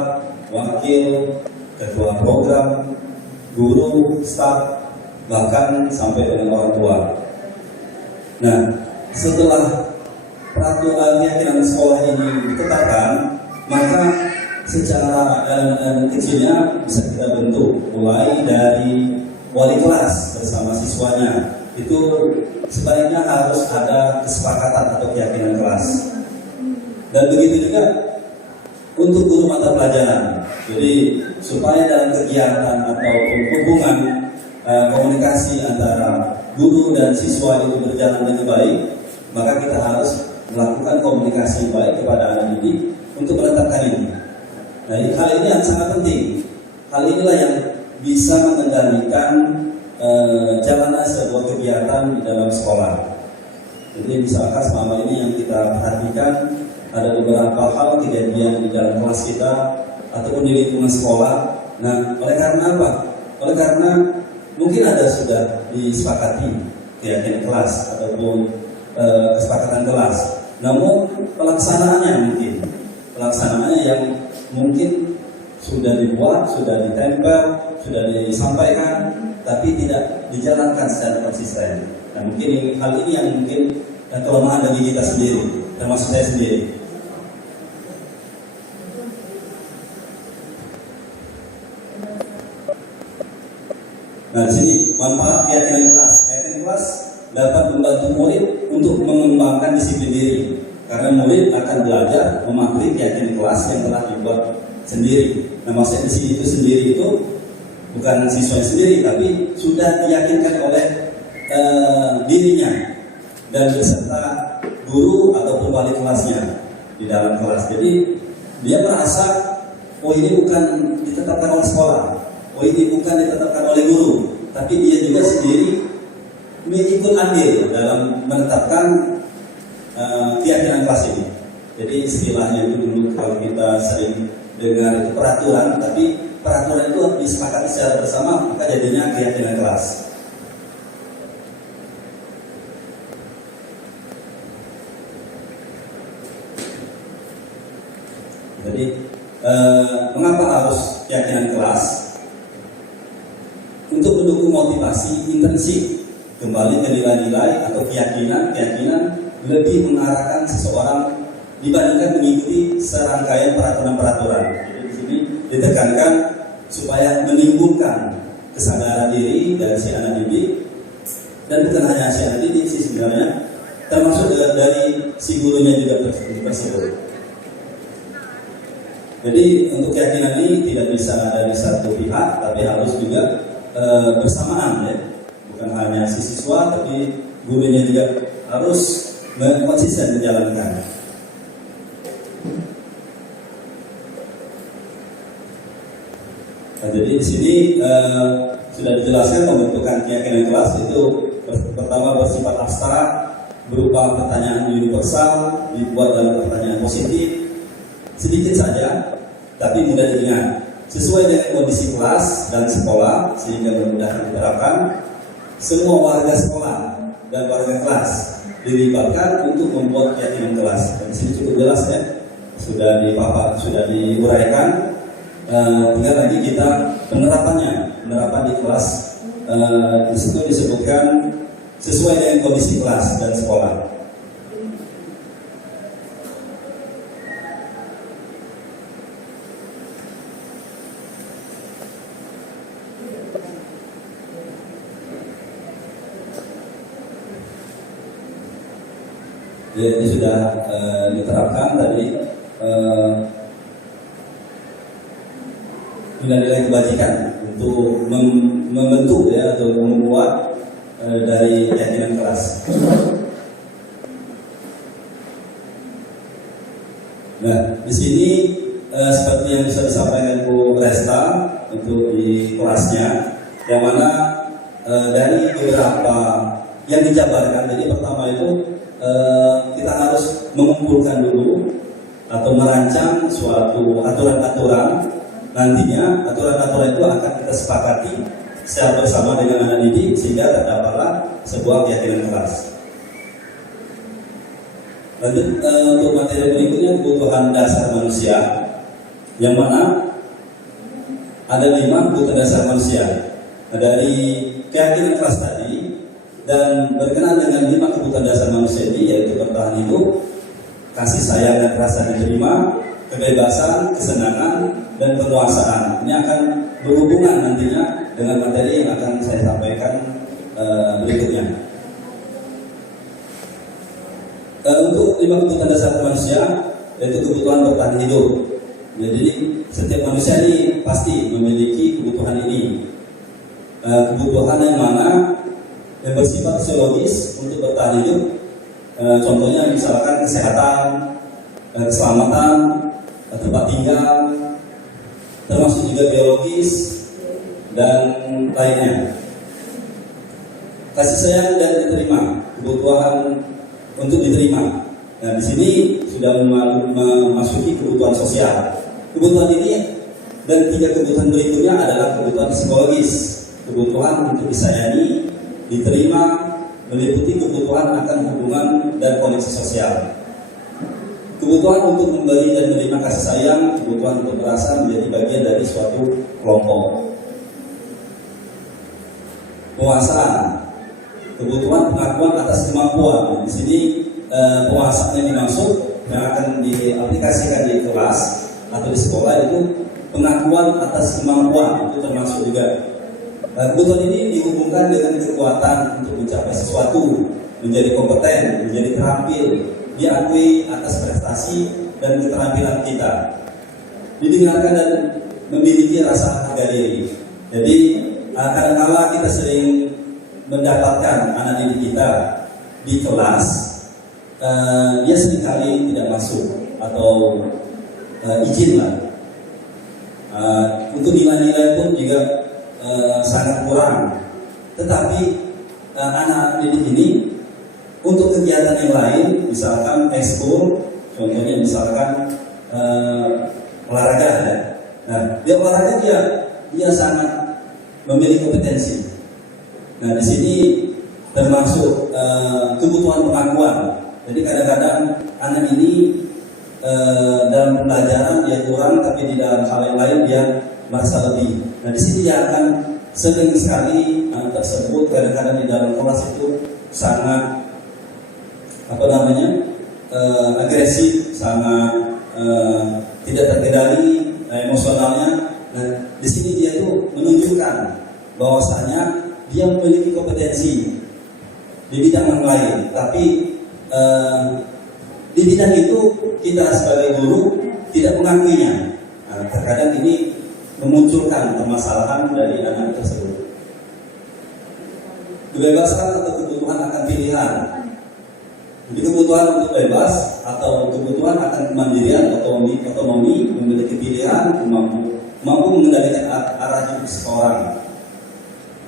wakil, ketua program, guru, staf, bahkan sampai dengan orang tua. Nah, setelah peraturan keyakinan sekolah ini ditetapkan, maka secara elemen kecilnya bisa kita bentuk, mulai dari wali kelas bersama siswanya. Itu sebaiknya harus ada kesepakatan atau keyakinan kelas. Dan begitu juga untuk guru mata pelajaran. Jadi supaya dalam kegiatan atau hubungan komunikasi antara guru dan siswa itu berjalan dengan baik, maka kita harus melakukan komunikasi baik kepada anak didik untuk menetapkan ini. Nah, hal ini yang sangat penting. Hal inilah yang bisa mengendalikan jalannya sebuah kegiatan di dalam sekolah. Jadi misalkan selama ini yang kita perhatikan ada beberapa hal kejadian di dalam kelas kita ataupun di lingkungan sekolah. Nah, oleh karena apa? Oleh karena mungkin ada sudah disepakati keyakinan kelas ataupun kesepakatan kelas. Namun pelaksanaannya yang mungkin sudah dibuat, sudah ditempel, sudah disampaikan, tapi tidak dijalankan secara konsisten. Nah, mungkin hal ini yang mungkin kelemahan bagi kita sendiri, termasuk saya sendiri. Nah, di sini manfaat keyakinan kelas. Keyakinan kelas dapat membantu murid untuk mengembangkan disiplin diri, karena murid akan belajar memahami keyakinan kelas yang telah dibuat sendiri. Nah, maksudnya di sini itu sendiri itu bukan siswa sendiri, tapi sudah diyakinkan oleh dirinya dan beserta guru ataupun wali kelasnya di dalam kelas. Jadi dia merasa, oh ini bukan ditetapkan oleh sekolah, oh ini bukan ditetapkan oleh guru, tapi dia juga sendiri ikut andil dalam menetapkan keyakinan kelas ini. Jadi istilahnya itu dulu kalau kita sering dengar itu peraturan, tapi peraturan itu disepakati secara bersama, maka jadinya keyakinan kelas. Jadi mengapa harus keyakinan kelas? Untuk mendukung motivasi intrinsik, kembali ke nilai-nilai atau keyakinan lebih mengarahkan seseorang dibandingkan mengikuti serangkaian peraturan-peraturan. Jadi di sini ditekankan supaya menimbulkan kesadaran diri dari si anak didik, dan bukan hanya si anak didik sih sebenarnya, termasuk dari si gurunya juga tersebut. Jadi untuk keyakinan ini tidak bisa dari satu pihak, tapi harus juga bersamaan ya. Bukan hanya si siswa, tapi gurunya juga harus konsisten menjalankan. Nah, jadi di sini sudah dijelaskan pembentukan keyakinan kelas itu pertama bersifat abstrak, berupa pertanyaan universal, dibuat dalam pertanyaan positif, sedikit saja, tapi mudah diingat, sesuai dengan kondisi kelas dan sekolah sehingga memudahkan diterapkan. Semua warga sekolah dan warga kelas dilibatkan untuk membuat keyakinan kelas. Dan di sini cukup jelas ya, sudah diuraikan. Tinggal lagi kita penerapan di kelas. Di situ disebutkan sesuai dengan kondisi kelas dan sekolah. Ya, ini sudah diterapkan tadi nilai-nilai kebajikan untuk membentuk ya atau membuat dari keyakinan kelas. Nah, di sini seperti yang bisa disampaikan Bu Resta untuk di kelasnya, yang mana dari beberapa yang dijabarkan. Jadi pertama itu kita harus mengumpulkan dulu atau merancang suatu aturan-aturan. Nantinya aturan-aturan itu akan kita sepakati secara bersama dengan anak didik sehingga terdapatlah sebuah keyakinan kelas. Lanjut untuk materi berikutnya, kebutuhan dasar manusia, yang mana ada 5 kebutuhan dasar manusia. Nah, dari keyakinan kelas tadi dan berkenaan dengan 5 kebutuhan dasar manusia ini, yaitu bertahan hidup, kasih sayang dan rasa diterima, kebebasan, kesenangan, dan penguasaan. Ini akan berhubungan nantinya dengan materi yang akan saya sampaikan berikutnya. Untuk 5 kebutuhan dasar manusia, yaitu kebutuhan bertahan hidup. Jadi setiap manusia ini pasti memiliki kebutuhan ini. Kebutuhan yang mana yang bersifat fisiologis untuk bertahan hidup. Contohnya misalkan kesehatan, keselamatan, tempat tinggal, termasuk juga biologis dan lainnya. Kasih sayang dan diterima, kebutuhan untuk diterima. Nah, di sini sudah memasuki kebutuhan sosial. Kebutuhan ini dan 3 kebutuhan berikutnya adalah kebutuhan psikologis, kebutuhan untuk disayangi, diterima, meliputi kebutuhan akan hubungan dan koneksi sosial. Kebutuhan untuk memberi dan menerima kasih sayang, kebutuhan untuk merasa menjadi bagian dari suatu kelompok. Penguasaan, kebutuhan pengakuan atas kemampuan. Di sini penguasaan yang dimaksud yang akan diaplikasikan di kelas atau di sekolah itu pengakuan atas kemampuan, itu termasuk juga. Kebutuhan ini dihubungkan dengan kekuatan untuk mencapai sesuatu, menjadi kompeten, menjadi terampil, diakui atas prestasi dan keterampilan kita, didengarkan dan memiliki rasa harga diri. Jadi kadang-kala kita sering mendapatkan anak didik kita di kelas, dia seringkali tidak masuk atau izin lah. Untuk nilai-nilai pun juga sangat kurang. Tetapi anak didik ini untuk kegiatan yang lain, misalkan ekskul, contohnya misalkan olahraga ya. Nah, dia olahraga dia sangat memiliki kompetensi. Nah, di sini termasuk kebutuhan pengakuan. Jadi kadang-kadang anak ini dalam pembelajaran dia kurang, tapi di dalam hal yang lain dia merasa lebih. Nah, di sini dia akan sering sekali tersebut kadang-kadang di dalam kelas itu sangat agresif, sangat tidak terkendali emosionalnya. Nah, di sini dia tuh menunjukkan bahwasanya dia memiliki kompetensi di bidang yang lain, tapi di bidang itu kita sebagai guru tidak mengakuinya. Nah, terkadang ini memunculkan permasalahan dari anak tersebut. Kebebasan atau kebutuhan akan pilihan. Jadi kebutuhan untuk bebas atau kebutuhan akan kemandirian, otonomi, memiliki pilihan, mampu mengendalikan arah hidup seseorang.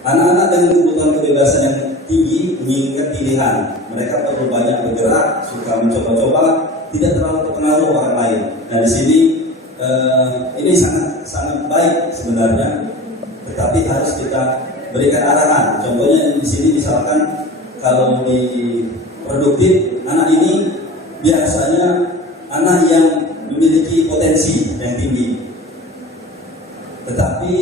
Anak-anak dengan kebutuhan kebebasan yang tinggi menginginkan pilihan. Mereka perlu banyak bergerak, suka mencoba-coba, tidak terlalu terpengaruh orang lain. Nah, di sini ini sangat baik sebenarnya, tetapi harus kita berikan arahan. Contohnya di sini misalkan kalau di produktif, anak ini biasanya anak yang memiliki potensi yang tinggi. Tetapi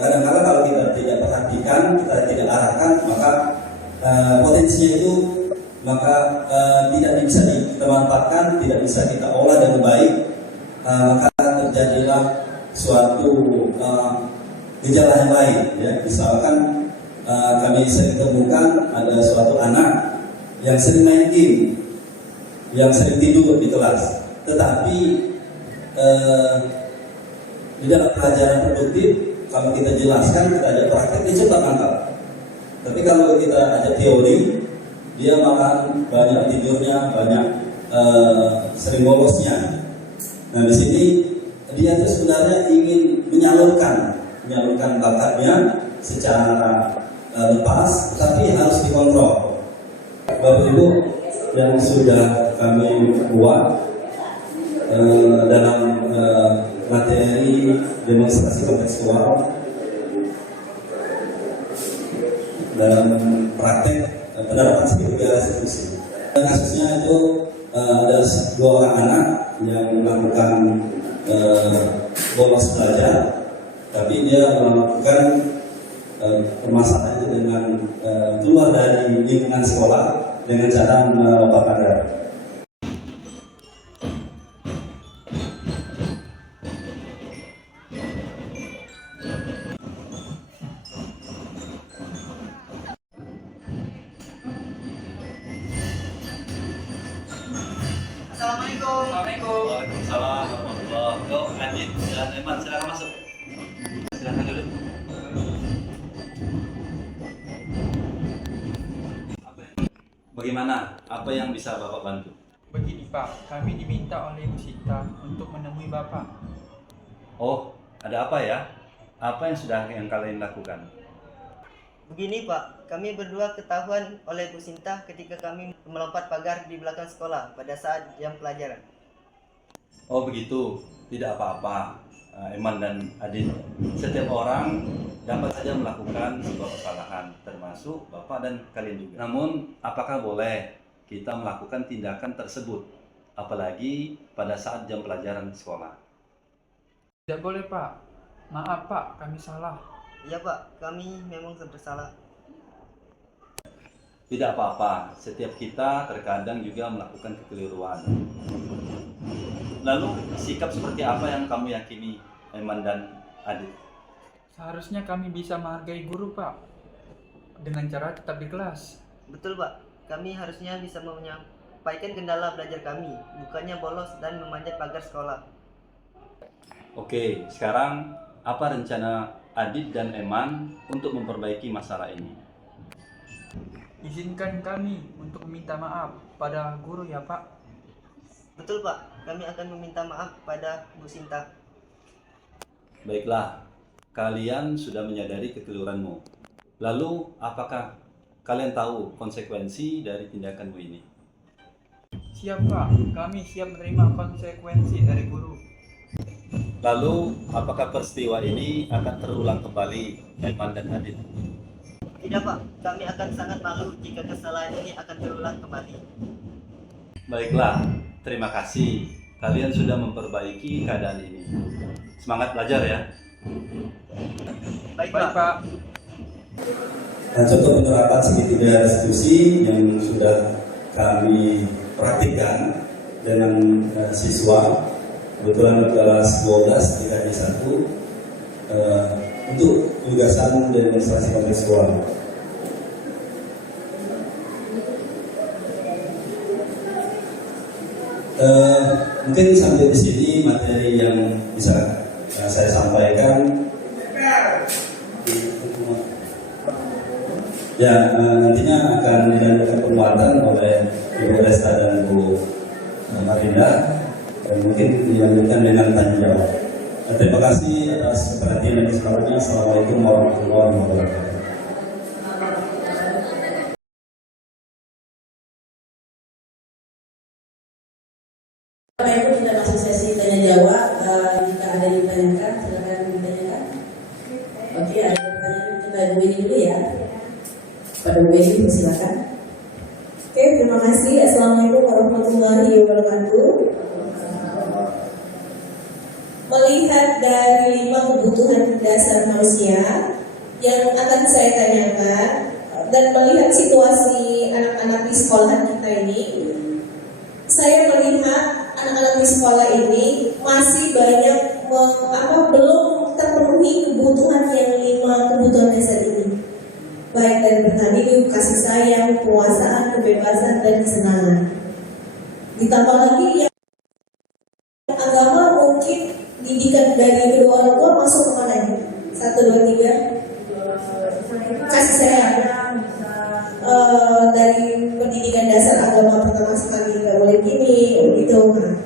kadang-kadang kalau kita tidak perhatikan, kita tidak arahkan, maka potensinya itu tidak bisa kita manfaatkan, tidak bisa kita olah dengan baik. Maka terjadilah suatu gejala yang lain. Ya. Misalkan kami sering temukan ada suatu anak yang sering main game, yang sering tidur di kelas, tetapi di dalam pelajaran produktif kalau kita jelaskan, kita ajak praktek, dia cepat nangkap. Tapi kalau kita ajak teori, dia malah banyak tidurnya, banyak sering bolosnya. Nah, di sini dia itu sebenarnya ingin menyalurkan bakatnya secara lepas, tapi harus dikontrol. Bapak Ibu yang sudah kami buat dalam materi demonstrasi kontekstual dalam praktek penerapan segala restitusi. Kasusnya itu ada 2 orang anak yang melakukan bolos belajar, tapi dia melakukan permasalahan itu dengan keluar dari lingkungan sekolah dengan cara melompat pagar. Assalamualaikum. Waalaikumsalam warahmatullahi Oh, Adit dan Eman, silakan masuk. Silakan dulu. Bagaimana? Apa yang bisa Bapak bantu? Begini Pak, kami diminta oleh Bu Sinta untuk menemui Bapak. Oh, ada apa ya? Apa yang kalian lakukan? Begini Pak, kami berdua ketahuan oleh Bu Sinta ketika kami melompat pagar di belakang sekolah pada saat jam pelajaran. Oh begitu, tidak apa-apa, Eman dan Adit. Setiap orang dapat saja melakukan sebuah kesalahan, termasuk Bapak dan kalian juga. Namun, apakah boleh kita melakukan tindakan tersebut, apalagi pada saat jam pelajaran sekolah? Tidak boleh Pak, maaf Pak, kami salah. Iya Pak, kami memang bersalah. Tidak apa-apa, setiap kita terkadang juga melakukan kekeliruan. Lalu, sikap seperti apa yang kamu yakini, Eman dan Adit? Seharusnya kami bisa menghargai guru Pak, dengan cara tetap di kelas. Betul Pak, kami harusnya bisa menyampaikan kendala belajar kami, bukannya bolos dan memanjat pagar sekolah. Oke, sekarang apa rencana Adit dan Eman untuk memperbaiki masalah ini? Izinkan kami untuk meminta maaf pada guru ya Pak. Betul Pak, kami akan meminta maaf pada Bu Sinta. Baiklah, kalian sudah menyadari kekeliruanmu. Lalu, apakah kalian tahu konsekuensi dari tindakanmu ini? Siap Pak, kami siap menerima konsekuensi dari guru. Lalu, apakah peristiwa ini akan terulang kembali, Eman dan Adit? Tidak Pak, kami akan sangat malu jika kesalahan ini akan terulang kembali. Baiklah, terima kasih. Kalian sudah memperbaiki keadaan ini. Semangat belajar ya. Baik Baik Pak. Pak. Dan contoh penerapan segitiga restitusi yang sudah kami praktikkan dengan siswa, kebetulan kelas 12 di hari 1 untuk tugasan demonstrasi kontekstual. Mungkin sampai di sini materi yang bisa saya sampaikan. Ya, nantinya akan dilanjutkan penguatan oleh Ibu Resta dan Bu Marinda, dan mungkin dilanjutkan dengan tanya jawab. Terima kasih atas perhatian dan kesempatan. Assalamualaikum warahmatullahi wabarakatuh. Bapak Ibu, kita masuk sesi tanya jawab. Jika ada yang ditanyakan, silakan ditanyakan. Oke, ada pertanyaan kita Bu Eni dulu ya. Pada Bu Eni, silakan. Oke, terima kasih. Assalamualaikum warahmatullahi wabarakatuh. Melihat dari 5 kebutuhan dasar manusia yang akan saya tanyakan dan melihat situasi anak-anak di sekolah kita ini, saya melihat anak-anak di sekolah ini masih banyak belum terpenuhi kebutuhan yang 5 kebutuhan dasar ini, baik dari pertama hidup, kasih sayang, penguasaan, kebebasan, dan kesenangan. Ditambah lagi yang agama, mungkin didikan dari kedua orang tua masuk ke mana ini? 1, 2, 3. Kasih sayang. Dari pendidikan dasar agama pertama sekali nggak boleh gini, gitu. Nah,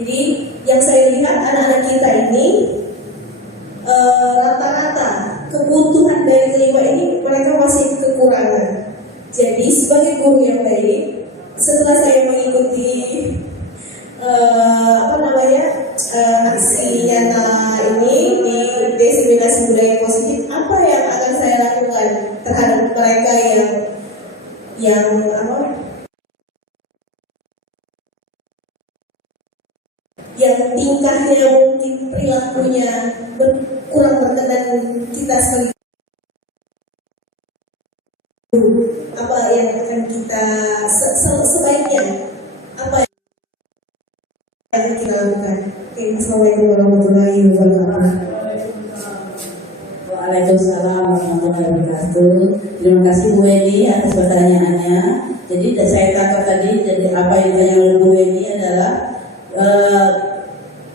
jadi yang saya lihat anak-anak kita ini rata-rata kebutuhan dari kelima ini mereka masih kekurangan. Jadi sebagai guru yang baik, setelah saya mengikuti aksi nyata ini di diseminasi budaya positif, apa yang akan saya lakukan terhadap mereka yang tingkahnya mungkin perilakunya kurang berkenan kita sebagai guru. Apa yang akan kita sebaiknya apa yang kita lakukan? Assalamualaikum warahmatullahi wabarakatuh. Waalaikumsalam warahmatullahi wabarakatuh. Terima kasih Bu Eni atas pertanyaannya. Jadi saya tangkap tadi, jadi apa yang ditanya oleh Bu Eni adalah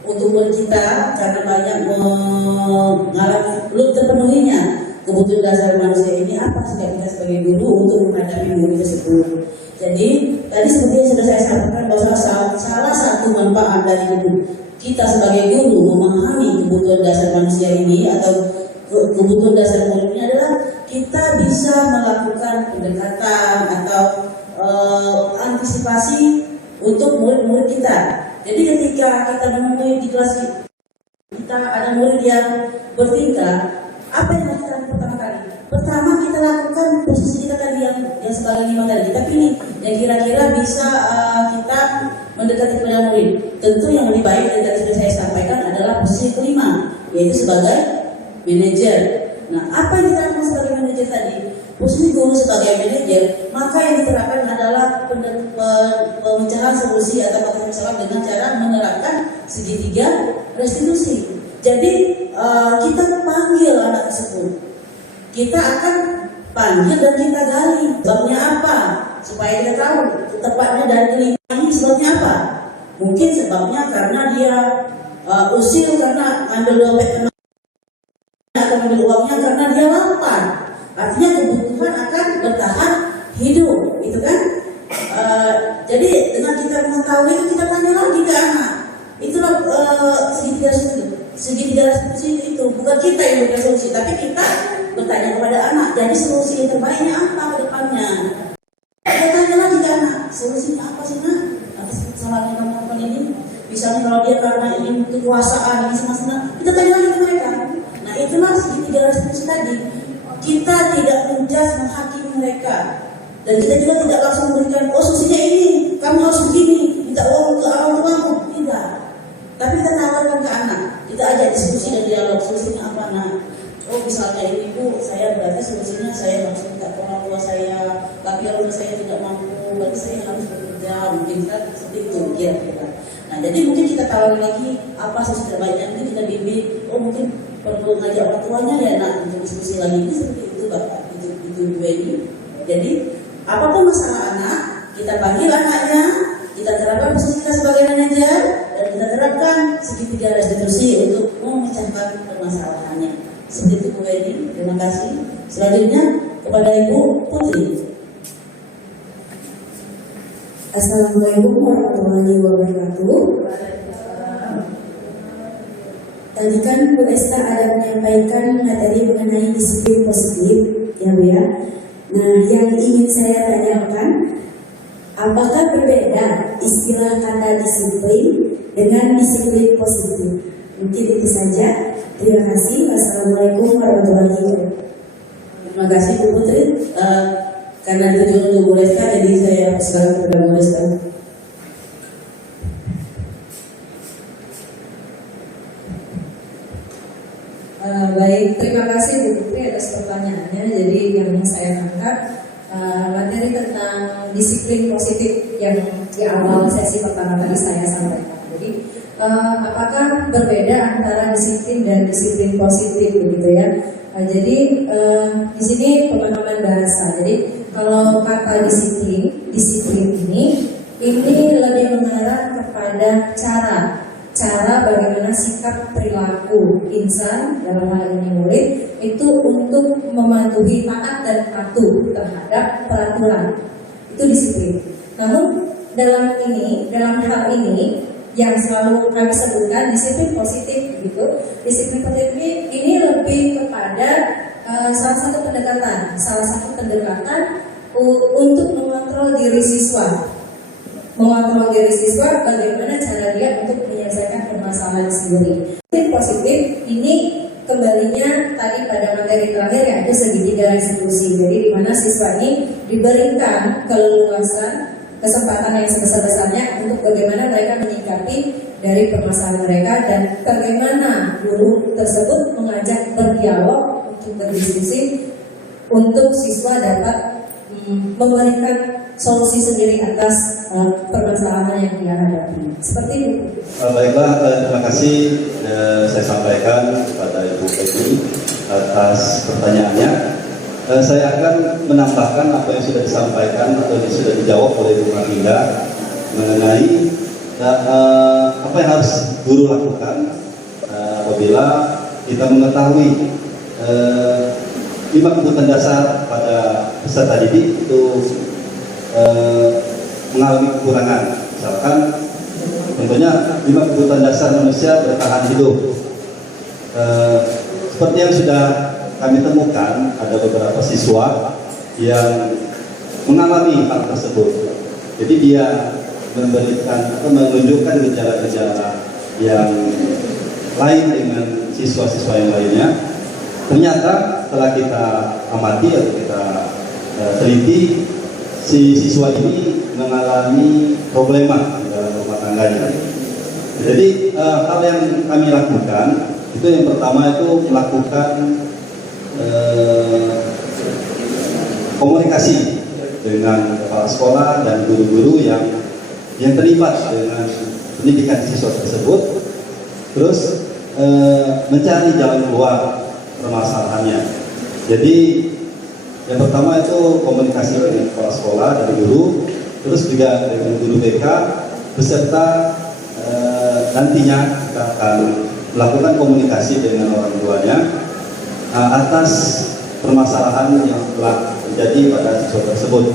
untuk murid kita karena banyak mengalami belum terpenuhinya kebutuhan dasar manusia ini, apa sikap kita sebagai guru untuk menghadapi murid tersebut. Jadi tadi seperti yang sudah saya sampaikan bahwa salah satu manfaat dari kita sebagai guru memahami kebutuhan dasar manusia ini atau kebutuhan dasar murid ini adalah kita bisa melakukan pendekatan atau antisipasi untuk murid-murid kita. Jadi ketika kita menemui di kelas kita ada murid yang bertingkah, apa yang harus kita lakukan pertama kali? Pertama kita lakukan posisi kita tadi yang sebagai 5 tadi. Kita pilih yang kira-kira bisa kita mendekati kepada murid. Tentu yang lebih baik dari tadi sudah saya sampaikan adalah posisi kelima, yaitu sebagai manajer. Nah, apa yang kita lakukan sebagai manajer tadi? Posisi guru sebagai manajer, maka yang diterapkan adalah pemecahan solusi atau masalah dengan cara menerapkan segitiga restitusi. Jadi kita panggil anak tersebut, kita akan panggil dan kita gali sebabnya apa, supaya kita tahu tepatnya dari kelima ini sebabnya apa. Mungkin sebabnya karena dia usil karena ambil dompet atau ambil uangnya karena dia lapar. Artinya kebutuhan akan bertahan hidup, itu kan? Jadi dengan kita mengetahui itu, kita tanya lagi ke anak. Itulah segitiga restitusi itu. Bukan kita yang memberikan solusi, tapi kita bertanya kepada anak. Jadi solusi yang terbaiknya apa ke depannya? Kita tanya lagi ke anak, solusinya apa sih nak? Atas kesalahan yang kamu ini. Misalnya kalau dia karena ingin kekuasaan, ini semasa, kita tanya lagi ke mereka. Nah itulah segitiga restitusi tadi. Kita tidak menjudge, menghakimi mereka, dan kita juga tidak langsung memberikan solusinya ini, kamu harus begini, minta uang ke orang tuamu, tidak. Tapi kita tawarkan ke anak, kita ajak diskusi dan dialog, solusinya apa nak? Oh misalnya ini bu, saya berarti solusinya saya harus minta ke orang tua saya, tapi orang tua saya tidak mampu, berarti saya harus bekerja, mungkin kita seperti itu kira-kira. Nah jadi mungkin kita tawarin lagi apa solusi terbaiknya, mungkin kita bimbing, oh mungkin perlu ngajak orang tuanya ya nak untuk diskusi lagi, ini seperti itu bapak, itu dua ini. Jadi apapun masalah anak, kita panggil anaknya, kita terapkan posisi kita sebagai manajer, dan kita terapkan segitiga restitusi untuk memecahkan permasalahannya. Seperti itu Bu Weni, terima kasih. Selanjutnya kepada Ibu Putri. Assalamualaikum warahmatullahi wabarakatuh. Tadi kan Bu Esta ada menyampaikan materi mengenai disiplin positif, ya Bu ya. Nah, yang ingin saya tanyakan, apakah berbeda istilah kata disiplin dengan disiplin positif? Mungkin itu saja. Terima kasih. Wassalamualaikum warahmatullahi wabarakatuh. Terima kasih Bu Putri. Karena ditujukan untuk Bu Esta, jadi saya sekarang kepada Bu Esta. Baik, terima kasih Bu Putri atas pertanyaannya. Jadi yang saya angkat materi tentang disiplin positif yang di awal sesi pertama tadi saya sampaikan. Jadi apakah berbeda antara disiplin dan disiplin positif begitu ya? Jadi di sini pemahaman bahasa. Jadi kalau kata disiplin ini lebih mengarah kepada cara bagaimana sikap perilaku insan dalam hal ini murid itu untuk mematuhi taat dan patuh terhadap peraturan, itu disiplin. Namun dalam hal ini yang selalu kami sebutkan disiplin positif gitu. Disiplin positif ini lebih kepada salah satu pendekatan untuk mengontrol diri siswa. Mengontrol diri siswa bagaimana cara dia untuk menyelesaikan permasalahan sendiri. Disiplin positif ini kembalinya tadi pada materi terakhir yaitu segitiga restitusi. Jadi di mana siswa ini diberikan keleluasan, kesempatan yang sebesar-besarnya untuk bagaimana mereka menyikapi dari permasalahan mereka dan bagaimana guru tersebut mengajak berdialog untuk berdiskusi untuk siswa dapat memberikan solusi sendiri atas permasalahan yang dia hadapi. Seperti itu. Baiklah, terima kasih saya sampaikan kepada Ibu Peggy atas pertanyaannya. Saya akan menambahkan apa yang sudah disampaikan atau sudah dijawab oleh Ibu Marlinda mengenai apa yang harus guru lakukan apabila kita mengetahui 5 kebutuhan dasar pada peserta didik itu mengalami kekurangan. Misalkan contohnya 5 kebutuhan dasar manusia bertahan hidup. Seperti yang sudah kami temukan, ada beberapa siswa yang mengalami hal tersebut. Jadi dia memberikan atau menunjukkan gejala-gejala yang lain dengan siswa-siswa yang lainnya. Ternyata setelah kita amati atau kita teliti, si siswa ini mengalami problema dalam rumah tangganya. Jadi hal yang kami lakukan itu yang pertama itu melakukan komunikasi dengan kepala sekolah dan guru-guru yang terlibat dengan pendidikan siswa tersebut, terus mencari jalan keluar permasalahannya. Jadi yang pertama itu komunikasi dengan kepala sekolah dan guru, terus juga dengan guru BK beserta nantinya kita akan melakukan komunikasi dengan orang tuanya atas permasalahan yang telah terjadi pada siswa tersebut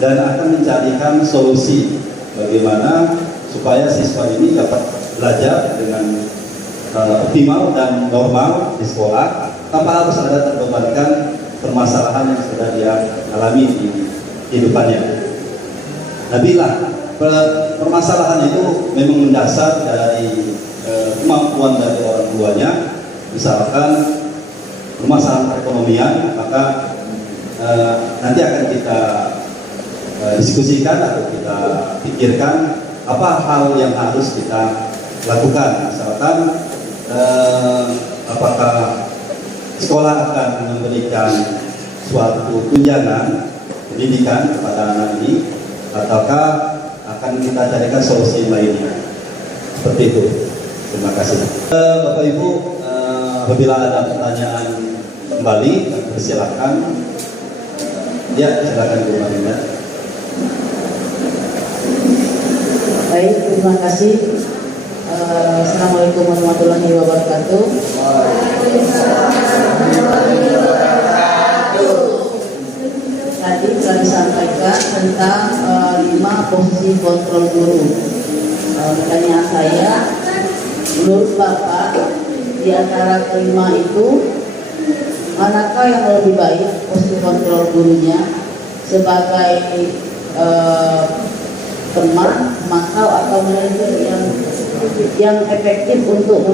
dan akan mencarikan solusi bagaimana supaya siswa ini dapat belajar dengan optimal dan normal di sekolah tanpa harus ada terbebankan permasalahan yang sudah dia alami di kehidupannya. Nah, bila permasalahan itu memang mendasar dari kemampuan dari orang tuanya, misalkan permasalahan perekonomian, maka nanti akan kita diskusikan atau kita pikirkan apa hal yang harus kita lakukan. Misalkan apakah sekolah akan memberikan suatu tunjangan pendidikan kepada anak ini, ataukah akan kita carikan solusi lainnya. Seperti itu. Terima kasih. Bapak Ibu, apabila ada pertanyaan kembali, persilakan. Ya, silakan Bu Marinda. Baik, terima kasih. Assalamualaikum warahmatullahi wabarakatuh. Tadi telah disampaikan tentang 5 posisi kontrol guru. Pertanyaan saya, menurut Bapak, di antara kelima itu, manakah yang lebih baik posisi kontrol gurunya sebagai teman, pemantau atau manajer yang efektif untuk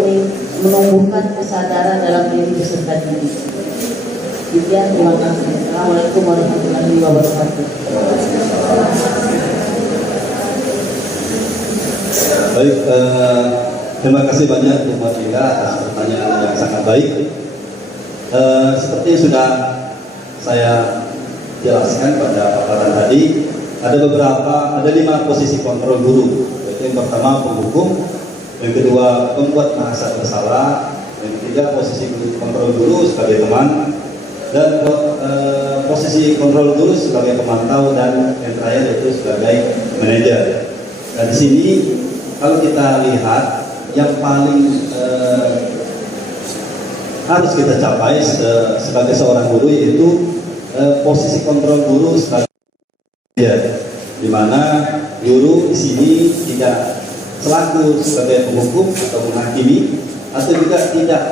menumbuhkan kesadaran dalam diri peserta didik? Sekian, terima kasih. Assalamualaikum warahmatullahi wabarakatuh. Baik, terima kasih banyak Bu Marinda atas pertanyaan yang sangat baik. Seperti yang sudah saya jelaskan pada paparan tadi, ada 5 posisi kontrol guru. Yaitu yang pertama penghukum, yang kedua pembuat merasa bersalah, yang ketiga posisi kontrol guru sebagai teman, dan posisi kontrol guru sebagai pemantau, dan yang terakhir yaitu sebagai manajer. Dan di sini kalau kita lihat yang paling harus kita capai sebagai seorang guru yaitu posisi kontrol guru sebagai manajer, di mana guru di sini tidak selaku sebagai penghukum atau menghakimi atau juga tidak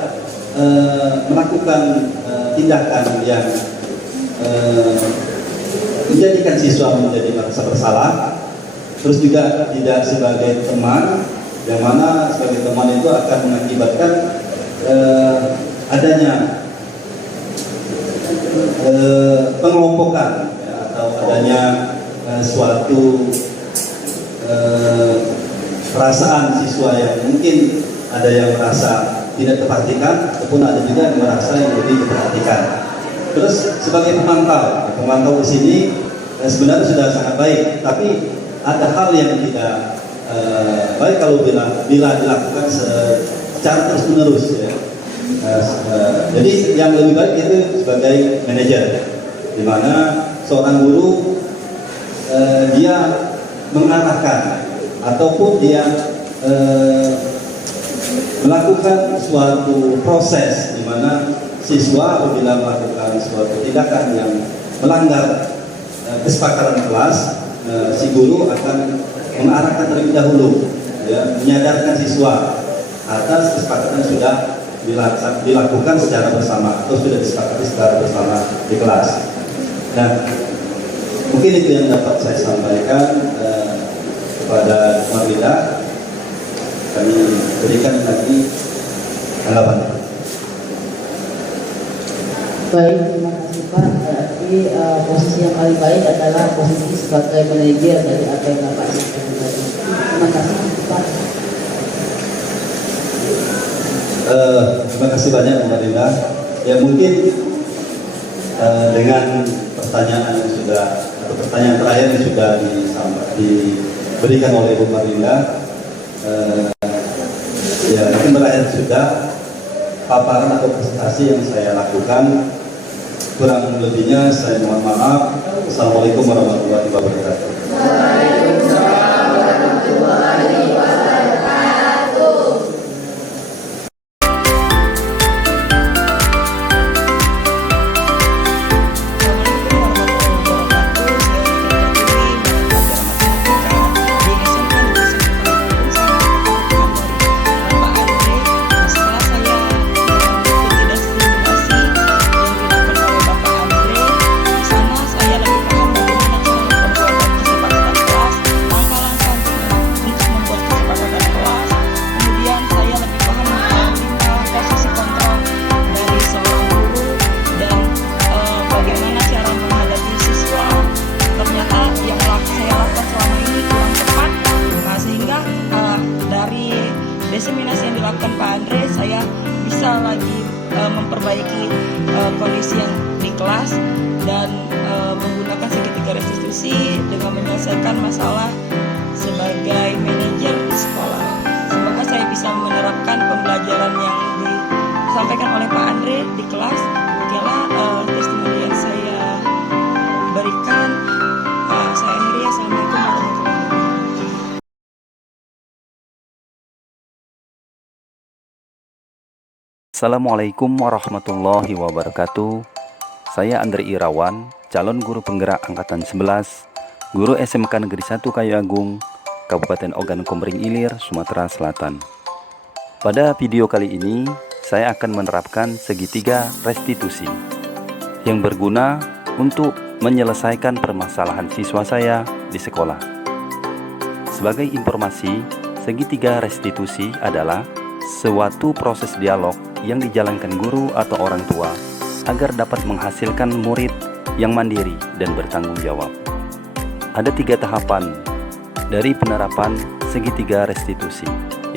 melakukan tindakan yang menjadikan siswa menjadi merasa bersalah, terus juga tidak sebagai teman, yang mana sebagai teman itu akan mengakibatkan adanya pengelompokan ya, atau adanya suatu perasaan siswa yang mungkin ada yang merasa tidak terperhatikan ataupun ada juga yang merasa yang lebih diperhatikan. Terus sebagai pemantau di sini sebenarnya sudah sangat baik, tapi ada hal yang tidak baik kalau bila dilakukan secara terus menerus ya. Jadi yang lebih baik itu sebagai manajer, di mana seorang guru dia mengarahkan ataupun dia melakukan suatu proses di mana siswa apabila melakukan suatu tindakan yang melanggar kesepakatan kelas, si guru akan mengarahkan terlebih dahulu, ya, menyadarkan siswa atas kesepakatan sudah dilakukan secara bersama atau sudah disepakati secara bersama di kelas. Nah, mungkin itu yang dapat saya sampaikan kepada Marlida. Kami berikan lagi tanggapan. Baik, terima kasih Pak. Berarti posisi yang paling baik adalah posisi sebagai manajer dari apa yang Bapak sampaikan tadi. Terima kasih Pak. Terima kasih banyak Mbak Dinda. Ya mungkin dengan pertanyaan yang sudah atau pertanyaan terakhir yang sudah diberikan oleh Bu Marlinda, ya mungkin berakhir sudah paparan atau presentasi yang saya lakukan. Kurang lebihnya saya mohon maaf. Assalamualaikum warahmatullahi wabarakatuh. Waalaikumsalam warahmatullahi wabarakatuh. Diseminasi yang dilakukan Pak Andre, saya bisa lagi memperbaiki kondisi yang di kelas dan menggunakan segitiga restitusi dengan menyelesaikan masalah sebagai manajer di sekolah. Semoga saya bisa menerapkan pembelajaran yang disampaikan oleh Pak Andre di kelas. Demikianlah testimoni yang saya berikan. Saya akhiri. Assalamualaikum warahmatullahi wabarakatuh. Assalamualaikum warahmatullahi wabarakatuh. Saya Andre Irawan, calon guru penggerak angkatan 11, guru SMK Negeri 1 Kayu Agung, Kabupaten Ogan Komering Ilir, Sumatera Selatan. Pada video kali ini, saya akan menerapkan segitiga restitusi yang berguna untuk menyelesaikan permasalahan siswa saya di sekolah. Sebagai informasi, segitiga restitusi adalah suatu proses dialog yang dijalankan guru atau orang tua agar dapat menghasilkan murid yang mandiri dan bertanggung jawab. Ada 3 tahapan dari penerapan segitiga restitusi,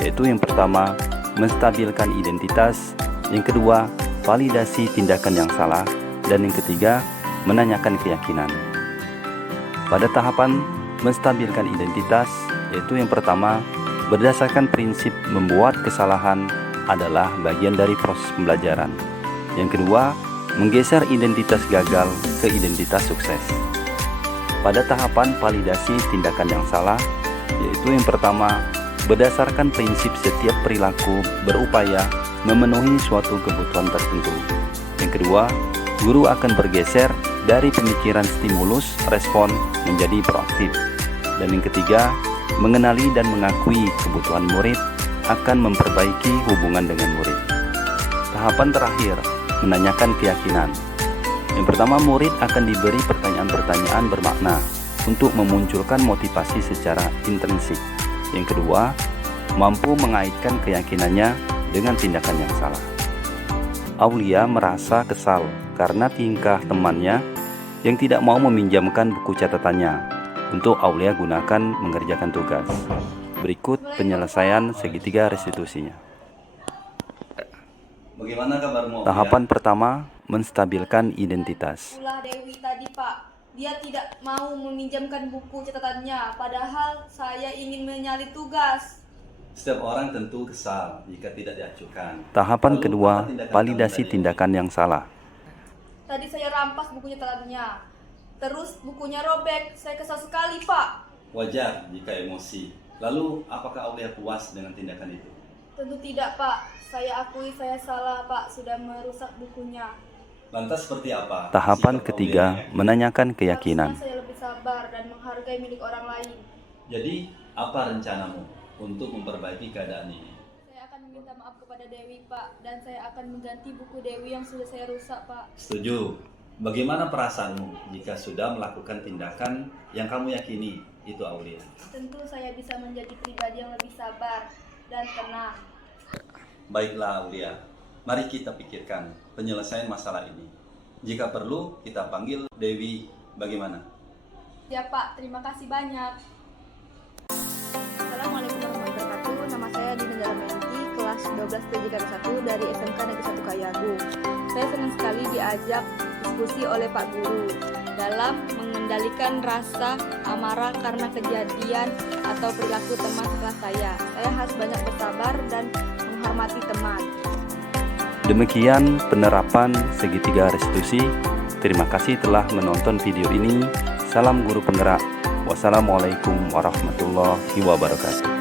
yaitu yang pertama, menstabilkan identitas, yang kedua, validasi tindakan yang salah, dan yang ketiga, menanyakan keyakinan. Pada tahapan menstabilkan identitas, yaitu yang pertama, berdasarkan prinsip membuat kesalahan adalah bagian dari proses pembelajaran. Yang kedua, menggeser identitas gagal ke identitas sukses. Pada tahapan validasi tindakan yang salah, yaitu yang pertama, berdasarkan prinsip setiap perilaku berupaya memenuhi suatu kebutuhan tertentu. Yang kedua, guru akan bergeser dari pemikiran stimulus respon menjadi proaktif. Dan yang ketiga, mengenali dan mengakui kebutuhan murid akan memperbaiki hubungan dengan murid. Tahapan terakhir, menanyakan keyakinan. Yang pertama, murid akan diberi pertanyaan-pertanyaan bermakna untuk memunculkan motivasi secara intrinsik. Yang kedua, mampu mengaitkan keyakinannya dengan tindakan yang salah. Aulia merasa kesal karena tingkah temannya yang tidak mau meminjamkan buku catatannya untuk Aulia gunakan mengerjakan tugas. Berikut penyelesaian segitiga restitusinya. Bagaimana kabarmu? Tahapan pertama, menstabilkan identitas. Ulah Dewi tadi Pak, dia tidak mau meminjamkan buku catatannya, padahal saya ingin menyalin tugas. Setiap orang tentu kesal jika tidak diajukan. Tahapan kedua, validasi tindakan yang salah. Tadi saya rampas buku catatannya, terus bukunya robek, saya kesal sekali Pak. Wajar jika emosi. Lalu apakah Aulia puas dengan tindakan itu? Tentu tidak, Pak. Saya akui saya salah, Pak, sudah merusak bukunya. Lantas seperti apa? Tahapan sikap ketiga, Aulia? menanyakan keyakinan. Harusnya saya lebih sabar dan menghargai milik orang lain. Jadi apa rencanamu untuk memperbaiki keadaan ini? Saya akan meminta maaf kepada Dewi, Pak, dan saya akan mengganti buku Dewi yang sudah saya rusak, Pak. Setuju. Bagaimana perasaanmu jika sudah melakukan tindakan yang kamu yakini itu Aulia? Tentu saya bisa menjadi pribadi yang lebih sabar dan tenang. Baiklah Aulia, mari kita pikirkan penyelesaian masalah ini. Jika perlu, kita panggil Dewi. Bagaimana? Ya, Pak, terima kasih banyak. Assalamualaikum warahmatullahi wabarakatuh. Nama saya Dina Dalamenti, kelas 12 PJK 1 dari SMK Negeri 1 Kayagung. Saya senang sekali diajak diskusi oleh Pak Guru dalam mengendalikan rasa amarah karena kejadian atau perilaku teman sekelas saya. Saya harus banyak bersabar dan menghormati teman. Demikian penerapan segitiga restitusi. Terima kasih telah menonton video ini. Salam guru penggerak. Wassalamualaikum warahmatullahi wabarakatuh.